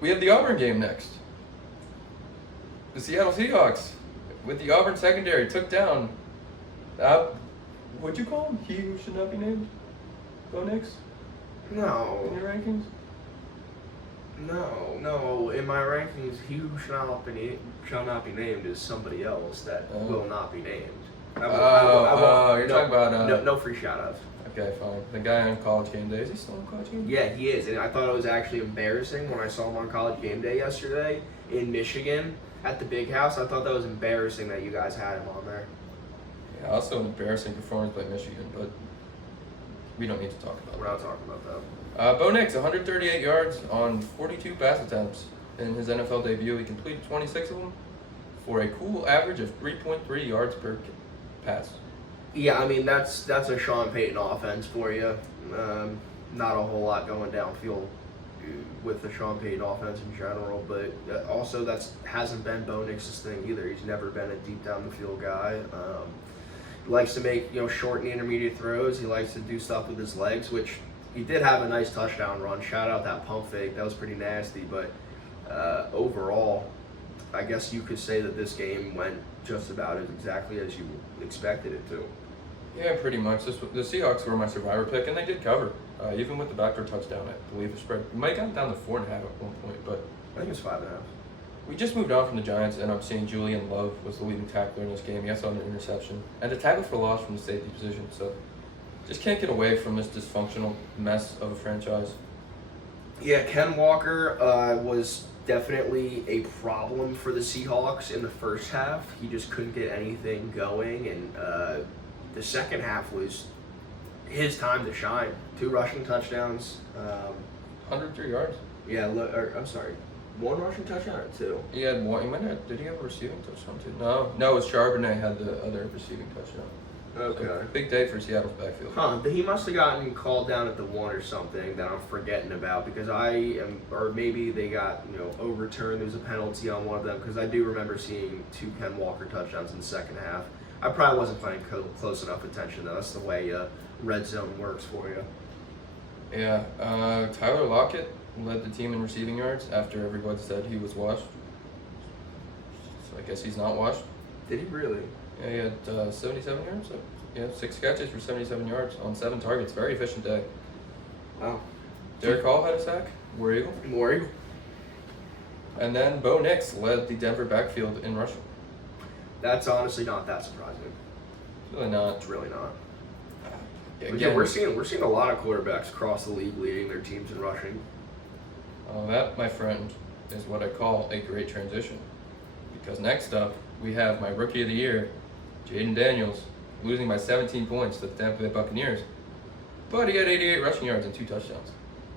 We have the Auburn game next. The Seattle Seahawks, with the Auburn secondary, took down. What'd you call him? He who should not be named. Go Knicks. No. In your rankings. No. In my rankings, he who shall not be named is somebody else that will not be named. You're talking about no free shout-outs. Okay, fine. The guy on College Game Day, is he still on College Game Day? Yeah, he is, and I thought it was actually embarrassing when I saw him on College Game Day yesterday in Michigan at the Big House. I thought that was embarrassing that you guys had him on there. Yeah, also an embarrassing performance by Michigan, but we don't need to talk about that. We're not talking about that. Bo Nix, 138 yards on 42 pass attempts in his NFL debut. He completed 26 of them for a cool average of 3.3 yards per pass. Yeah, I mean, that's a Sean Payton offense for you. Not a whole lot going downfield with the Sean Payton offense in general, but also that hasn't been Bo Nix's thing either. He's never been a deep down the field guy. He likes to make short and intermediate throws. He likes to do stuff with his legs, which he did have a nice touchdown run. Shout out that pump fake. That was pretty nasty, but overall, I guess you could say that this game went just about exactly as you expected it to. Yeah, pretty much. The Seahawks were my survivor pick, and they did cover. Even with the backdoor touchdown, I believe the spread might have gotten down to 4.5 at one point, but I think it was 5.5. We just moved on from the Giants, and I'm seeing Julian Love was the leading tackler in this game. He also had an interception and a tackle for loss from the safety position. So just can't get away from this dysfunctional mess of a franchise. Yeah, Ken Walker was definitely a problem for the Seahawks in the first half. He just couldn't get anything going, and the second half was his time to shine. 2 rushing touchdowns. 103 yards. Yeah, I'm sorry. 1 rushing touchdown or 2? He had one. Did he have a receiving touchdown too? No, it was Charbonnet had the other receiving touchdown. Okay. So, big day for Seattle's backfield. He must have gotten called down at the 1 or something that I'm forgetting about because or maybe they got overturned. There's a penalty on one of them because I do remember seeing 2 Ken Walker touchdowns in the second half. I probably wasn't paying close enough attention though. That's the way red zone works for you. Yeah, Tyler Lockett led the team in receiving yards after everybody said he was washed. So I guess he's not washed. Did he really? Yeah, he had 77 yards. So, yeah, 6 catches for 77 yards on 7 targets. Very efficient day. Wow. Derek Hall had a sack. War Eagle. War Eagle. And then Bo Nix led the Denver backfield in rushing. That's honestly not that surprising. Really not. It's really not. Again, Yeah, we're seeing a lot of quarterbacks across the league leading their teams in rushing. That, my friend, is what I call a great transition. Because next up, we have my Rookie of the Year, Jaden Daniels, losing by 17 points to the Tampa Bay Buccaneers. But he had 88 rushing yards and 2 touchdowns.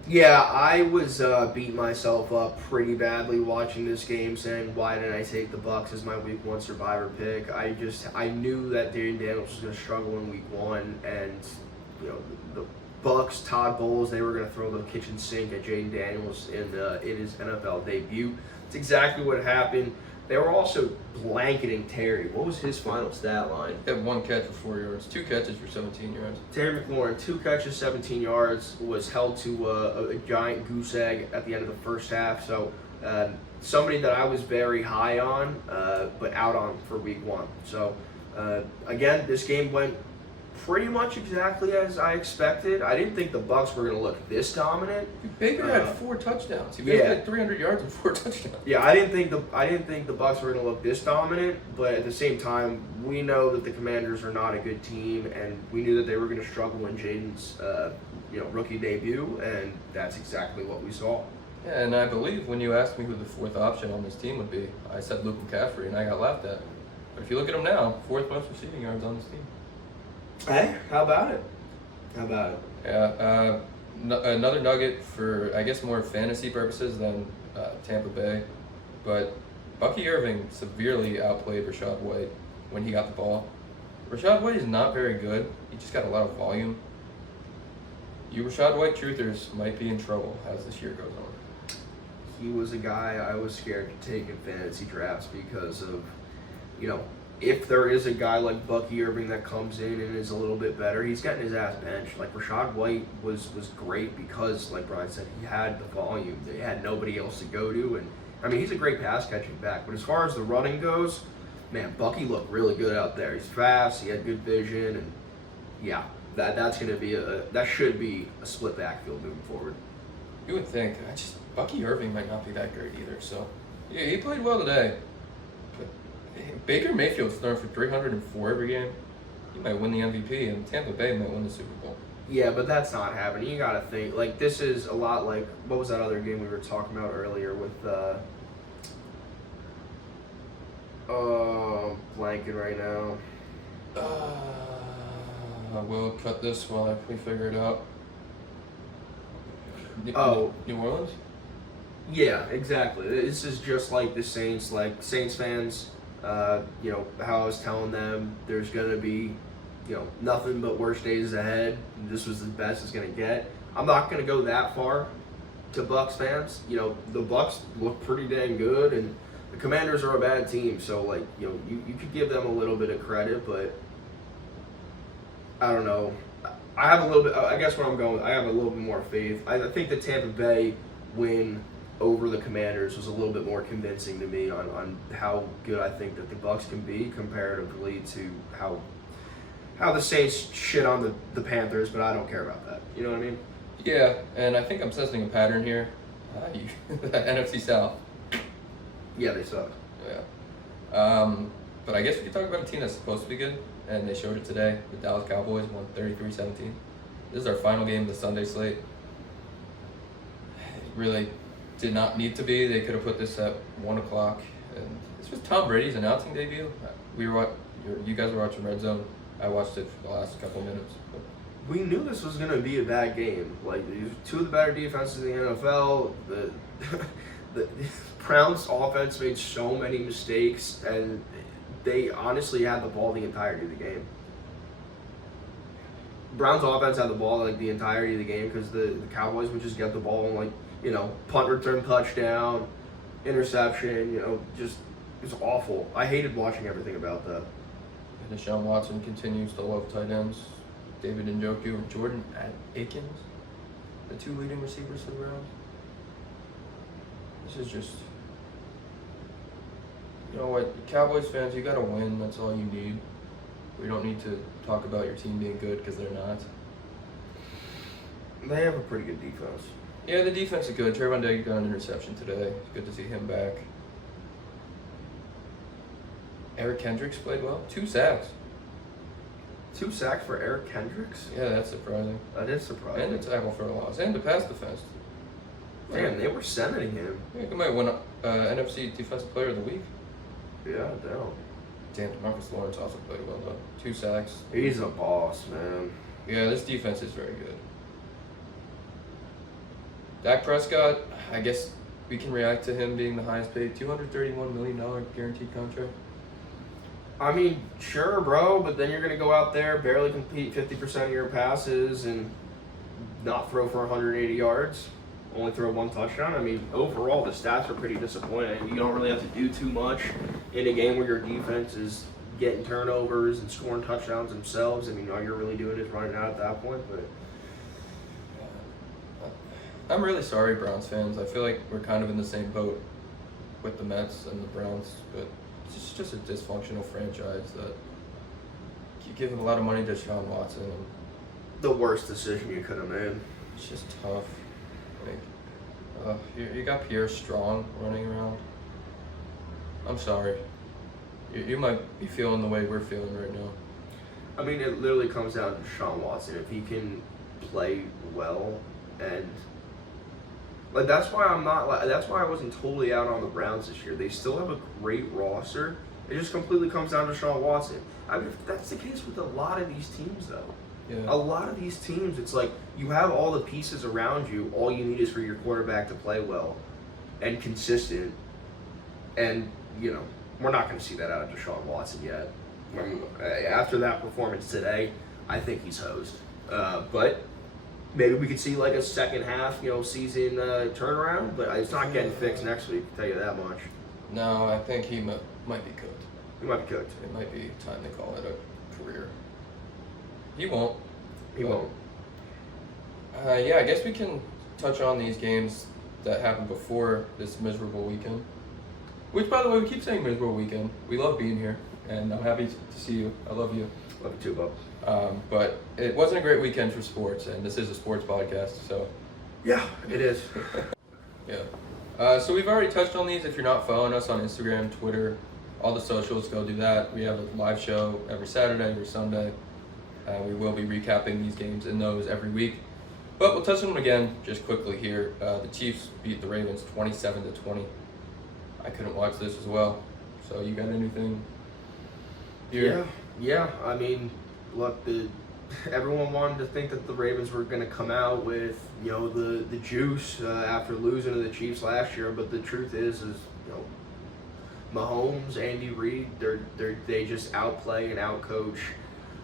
Yeah, I was beating myself up pretty badly watching this game, saying why didn't I take the Bucs as my Week 1 survivor pick? I knew that Jaden Daniels was going to struggle in Week 1, and the Bucs, Todd Bowles, they were going to throw the kitchen sink at Jaden Daniels in his NFL debut. It's exactly what happened. They were also blanketing Terry. What was his final stat line? He had 1 catch for 4 yards, 2 catches for 17 yards. Terry McLaurin, 2 catches, 17 yards, was held to a giant goose egg at the end of the first half. So somebody that I was very high on, but out on for Week 1. So again, this game went pretty much exactly as I expected. I didn't think the Bucs were going to look this dominant. Baker had 4 touchdowns. He basically had 300 yards and 4 touchdowns. Yeah, I didn't think the Bucs were going to look this dominant, but at the same time, we know that the Commanders are not a good team, and we knew that they were going to struggle in Jaden's rookie debut, and that's exactly what we saw. Yeah, and I believe when you asked me who the 4th option on this team would be, I said Luke McCaffrey, and I got laughed at. But if you look at him now, 4th most receiving yards on this team. Hey, how about it? Yeah, another nugget for, I guess, more fantasy purposes than Tampa Bay. But Bucky Irving severely outplayed Rachaad White when he got the ball. Rachaad White is not very good. He just got a lot of volume. You Rachaad White truthers might be in trouble as this year goes on. He was a guy I was scared to take in fantasy drafts because of, if there is a guy like Bucky Irving that comes in and is a little bit better, he's getting his ass benched. Like Rachaad White was great because, like Brian said, he had the volume. They had nobody else to go to, and he's a great pass catching back. But as far as the running goes, man, Bucky looked really good out there. He's fast, he had good vision, and yeah, that's gonna be that should be a split backfield moving forward. You would think. Bucky Irving might not be that great either. So yeah, he played well today. Baker Mayfield's throwing for 304 every game. He might win the MVP, and Tampa Bay might win the Super Bowl. Yeah, but that's not happening. You gotta think, like, this is a lot like, what was that other game we were talking about earlier with, blanking right now. We'll cut this while we figure it out. New Orleans? Yeah, exactly. This is just like the Saints, like Saints fans, how I was telling them there's going to be, nothing but worse days ahead. This was the best it's going to get. I'm not going to go that far to Bucs fans. The Bucs look pretty dang good, and the Commanders are a bad team. So, you could give them a little bit of credit, but I don't know. I have a little bit, I guess where I'm going, I have a little bit more faith. I think the Tampa Bay win over the Commanders was a little bit more convincing to me on how good I think that the Bucs can be comparatively to how the Saints shit on the Panthers, but I don't care about that. You know what I mean? Yeah, and I think I'm sensing a pattern here. The NFC South. Yeah, they suck. Yeah. But I guess we could talk about a team that's supposed to be good, and they showed it today. The Dallas Cowboys won 33-17. This is our final game of the Sunday slate. It really did not need to be. They could have put this at 1 o'clock. And this was Tom Brady's announcing debut. You guys were watching Red Zone. I watched it for the last couple minutes. But we knew this was going to be a bad game. Like, two of the better defenses in the NFL. The Browns' offense made so many mistakes, and they honestly had the ball the entirety of the game. Browns offense had the ball like the entirety of the game because the Cowboys would just get the ball and punt return touchdown, interception, just it's awful. I hated watching everything about that. And Deshaun Watson continues to love tight ends. David Njoku and Jordan Akins, the two leading receivers for the Browns. This is just, you know what, Cowboys fans, you gotta win. That's all you need. We don't need to talk about your team being good because they're not. They have a pretty good defense. Yeah, the defense is good. Trayvon Diggs got an interception today. It's good to see him back. Eric Kendricks played well. 2 sacks. 2 sacks for Eric Kendricks? Yeah, that's surprising. That is surprising. And a tackle for a loss. And the pass defense. Damn, they were sending him. Yeah, he might win NFC Defensive Player of the Week. Yeah, damn. Damn, Marcus Lawrence also played well, though. 2 sacks. He's a boss, man. Yeah, this defense is very good. Dak Prescott, I guess we can react to him being the highest paid $231 million guaranteed contract. I mean, sure, bro, but then you're going to go out there, barely complete 50% of your passes, and not throw for 180 yards, only throw 1 touchdown. I mean, overall, the stats are pretty disappointing. You don't really have to do too much in a game where your defense is getting turnovers and scoring touchdowns themselves. I mean, all you're really doing is running out at that point, but... I'm really sorry, Browns fans. I feel like we're kind of in the same boat with the Mets and the Browns, but it's just a dysfunctional franchise that you give a lot of money to Deshaun Watson. And the worst decision you could have made. it's just tough. Like, you got Pierre Strong running around. I'm sorry. You might be feeling the way we're feeling right now. I mean, it literally comes down to Deshaun Watson. If he can play well and... Like that's why I wasn't totally out on the Browns this year. They still have a great roster. It just completely comes down to Deshaun Watson. I mean, that's the case with a lot of these teams, though. Yeah. A lot of these teams, it's like you have all the pieces around you. All you need is for your quarterback to play well and consistent. And we're not going to see that out of Deshaun Watson yet. After that performance today, I think he's hosed. But. Maybe we could see like a second half, season turnaround, but it's not getting fixed next week, I'll tell you that much. No, I think he might be cooked. He might be cooked. It might be time to call it a career. He won't. He won't. Yeah, I guess we can touch on these games that happened before this miserable weekend. Which, by the way, we keep saying miserable weekend. We love being here, and I'm happy to see you. I love you. Love you too, bub. But it wasn't a great weekend for sports, and this is a sports podcast, so. Yeah, it is. Yeah. So we've already touched on these. If you're not following us on Instagram, Twitter, all the socials, go do that. We have a live show every Saturday, every Sunday. We will be recapping these games in those every week. But we'll touch on them again just quickly here. The Chiefs beat the Ravens 27-20. I couldn't watch this as well. So you got anything here? Yeah. I mean, look, everyone wanted to think that the Ravens were going to come out with, the juice after losing to the Chiefs last year. But the truth is Mahomes, Andy Reid, they just outplay and outcoach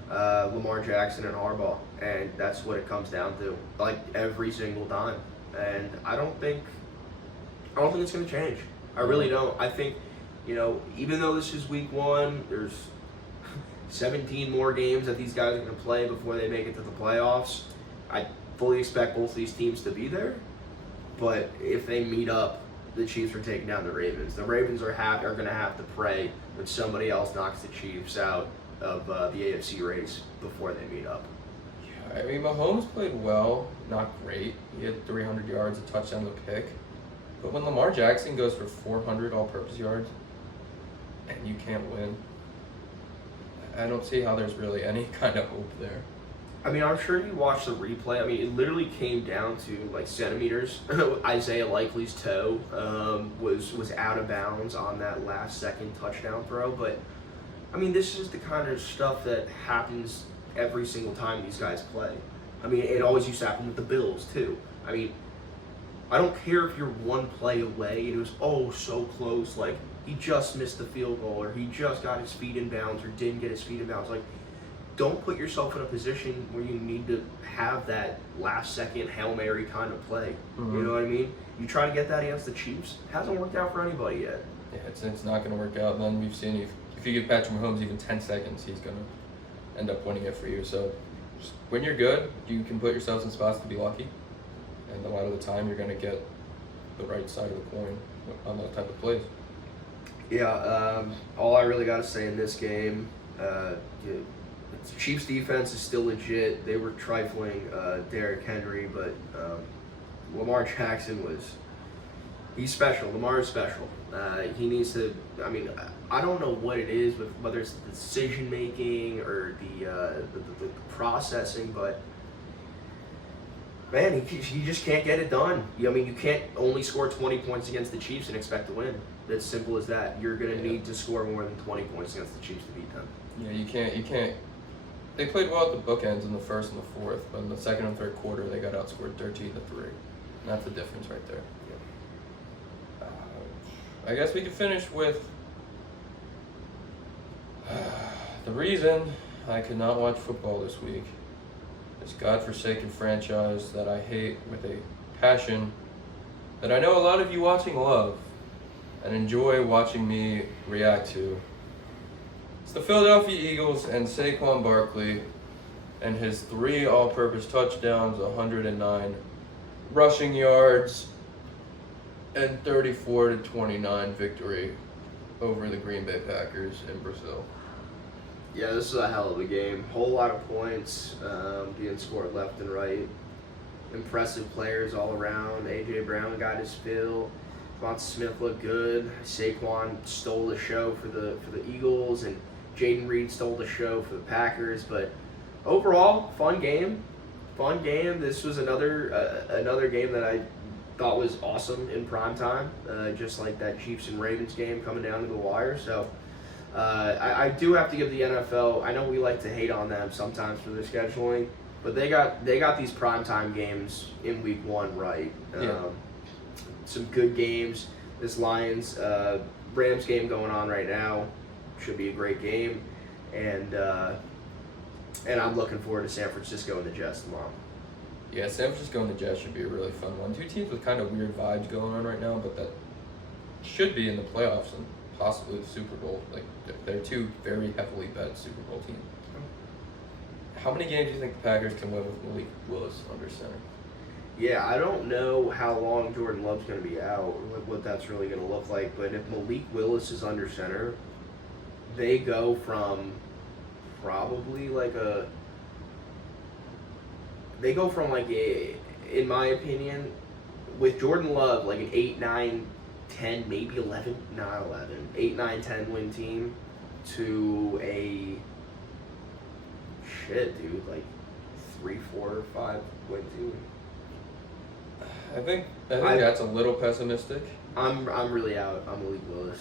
Lamar Jackson and Harbaugh, and that's what it comes down to, like every single time. And I don't think it's going to change. I really don't. I think, even though this is week 1, there's 17 more games that these guys are going to play before they make it to the playoffs. I fully expect both of these teams to be there, but if they meet up, the Chiefs are taking down the Ravens. The Ravens are going to have to pray that somebody else knocks the Chiefs out of the AFC race before they meet up. Yeah, I mean, Mahomes played well, not great. He had 300 yards, a touchdown, a pick. But when Lamar Jackson goes for 400 all-purpose yards and you can't win, I don't see how there's really any kind of hope there. I mean, I'm sure you watched the replay. I mean, it literally came down to like centimeters. Isaiah Likely's toe was out of bounds on that last second touchdown throw. But I mean, this is the kind of stuff that happens every single time these guys play. I mean, it always used to happen with the Bills too. I mean, I don't care if you're one play away and it was so close, like he just missed the field goal or he just got his feet in bounds or didn't get his feet in bounds. Like, don't put yourself in a position where you need to have that last-second Hail Mary kind of play. Mm-hmm. You know what I mean? You try to get that against the Chiefs. Hasn't worked out for anybody yet. Yeah, it's not going to work out. And then we've seen if you give Patrick Mahomes even 10 seconds, he's going to end up winning it for you. So just when you're good, you can put yourselves in spots to be lucky. And a lot of the time, you're going to get the right side of the coin on that type of plays. Yeah, all I really got to say in this game, the Chiefs defense is still legit. They were trifling Derrick Henry, but Lamar Jackson he's special. Lamar is special. He needs to, I mean, I don't know what it is, with whether it's the decision making or the processing, but man, he just can't get it done. I mean, you can't only score 20 points against the Chiefs and expect to win. It's simple as that. You're going to need to score more than 20 points against the Chiefs to beat them. Yeah, you can't. They played well at the bookends in the first and the fourth, but in the second and third quarter, they got outscored 13-3. That's the difference right there. I guess we could finish with the reason I could not watch football this week. This godforsaken franchise that I hate with a passion that I know a lot of you watching love and enjoy watching me react to. It's the Philadelphia Eagles and Saquon Barkley and his 3 all-purpose touchdowns, 109 rushing yards, and 34-29 victory over the Green Bay Packers in Brazil. Yeah, this is a hell of a game. Whole lot of points being scored left and right. Impressive players all around. A.J. Brown got his fill. Devonta Smith looked good. Saquon stole the show for the Eagles, and Jaden Reed stole the show for the Packers. But overall, fun game. Fun game. This was another game that I thought was awesome in prime time, just like that Chiefs and Ravens game coming down to the wire. So I do have to give the NFL. I know we like to hate on them sometimes for their scheduling, but they got these primetime games in week 1 right. Some good games. This Lions Rams game going on right now should be a great game, and I'm looking forward to San Francisco and the Jets tomorrow. Yeah, San Francisco and the Jets should be a really fun one. 2 teams with kind of weird vibes going on right now, but that should be in the playoffs and possibly the Super Bowl. Like, they're 2 very heavily bet Super Bowl teams. How many games do you think the Packers can win with Malik Willis under center? Yeah, I don't know how long Jordan Love's going to be out, what that's really going to look like, but if Malik Willis is under center, they go from probably like a, in my opinion, with Jordan Love, like an 8, 9, 10, maybe 11, not 11, 8, 9, 10 win team to a, like 3, 4, 5 win team. I think that's a little pessimistic. I'm really out on Malik Willis,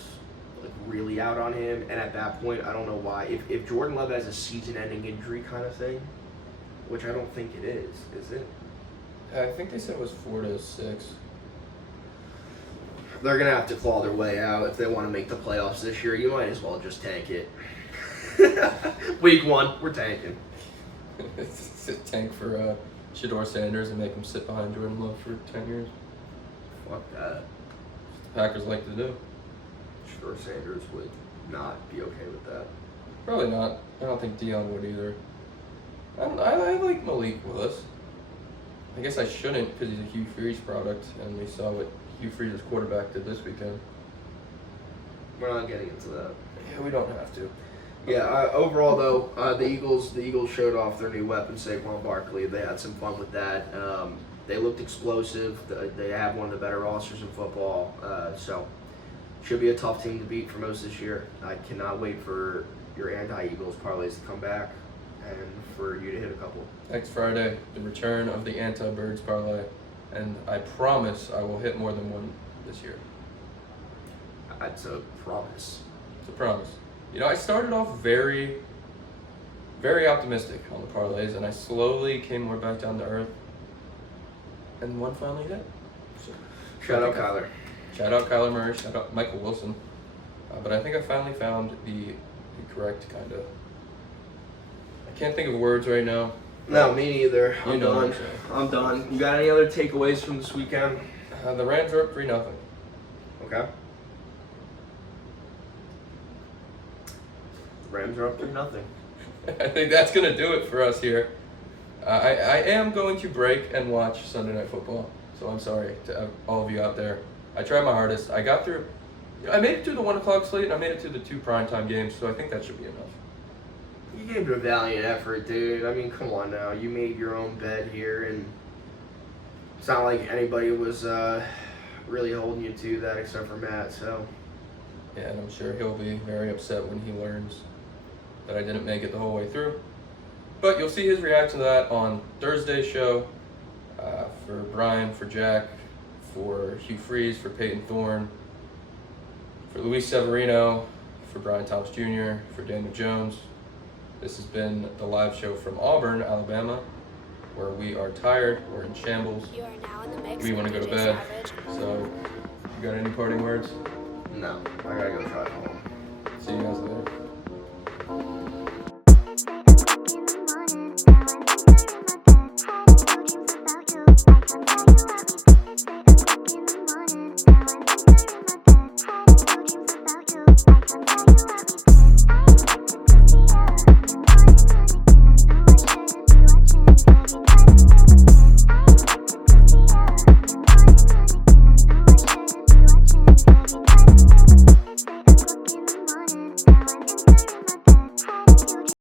like really out on him. And at that point, I don't know why. If Jordan Love has a season-ending injury kind of thing, which I don't think it is it? I think they said it was 4 to 6. They're gonna have to claw their way out if they want to make the playoffs this year. You might as well just tank it. Week 1, we're tanking. It's a tank for Shedeur Sanders and make him sit behind Jordan Love for 10 years. Fuck that. The Packers like to do. Shedeur Sanders would not be okay with that. Probably not. I don't think Dion would either. I like Malik Willis. I guess I shouldn't because he's a Hugh Freeze product, and we saw what Hugh Freeze's quarterback did this weekend. We're not getting into that. Yeah, we don't have to. Yeah, overall though, the Eagles showed off their new weapon, Saquon Barkley. They had some fun with that. They looked explosive. They have one of the better rosters in football. So should be a tough team to beat for most this year. I cannot wait for your anti-Eagles parlays to come back and for you to hit a couple. Next Friday, the return of the anti-Birds parlay, and I promise I will hit more than one this year. That's a promise. It's a promise. You know, I started off very, very optimistic on the parlays, and I slowly came more back down to earth, and one finally hit. So, Shout out Kyler. Shout out Kyler Murray. Shout out Michael Wilson. But I think I finally found the correct kind of I can't think of words right now. No, me neither. You I'm know what done. I'm saying. I'm done. You got any other takeaways from this weekend? The Rams are up 3-0. Okay. Rams are up 3-0. I think that's going to do it for us here. I am going to break and watch Sunday Night Football, so I'm sorry to all of you out there. I tried my hardest. I got through. I made it to the 1 o'clock slate, and I made it to the 2 primetime games, so I think that should be enough. You gave it a valiant effort, dude. I mean, come on now. You made your own bed here, and it's not like anybody was really holding you to that except for Matt, so. Yeah, and I'm sure he'll be very upset when he learns that I didn't make it the whole way through. But you'll see his reaction to that on Thursday's show. For Brian, for Jack, for Hugh Freeze, for Peyton Thorne, for Luis Severino, for Brian Thomas Jr., for Daniel Jones. This has been the live show from Auburn, Alabama, where we are tired, we're in shambles, You are now in the mix we with want to go to DJ bed. Savage. So, you got any parting words? No, I gotta go drive home. See you guys later.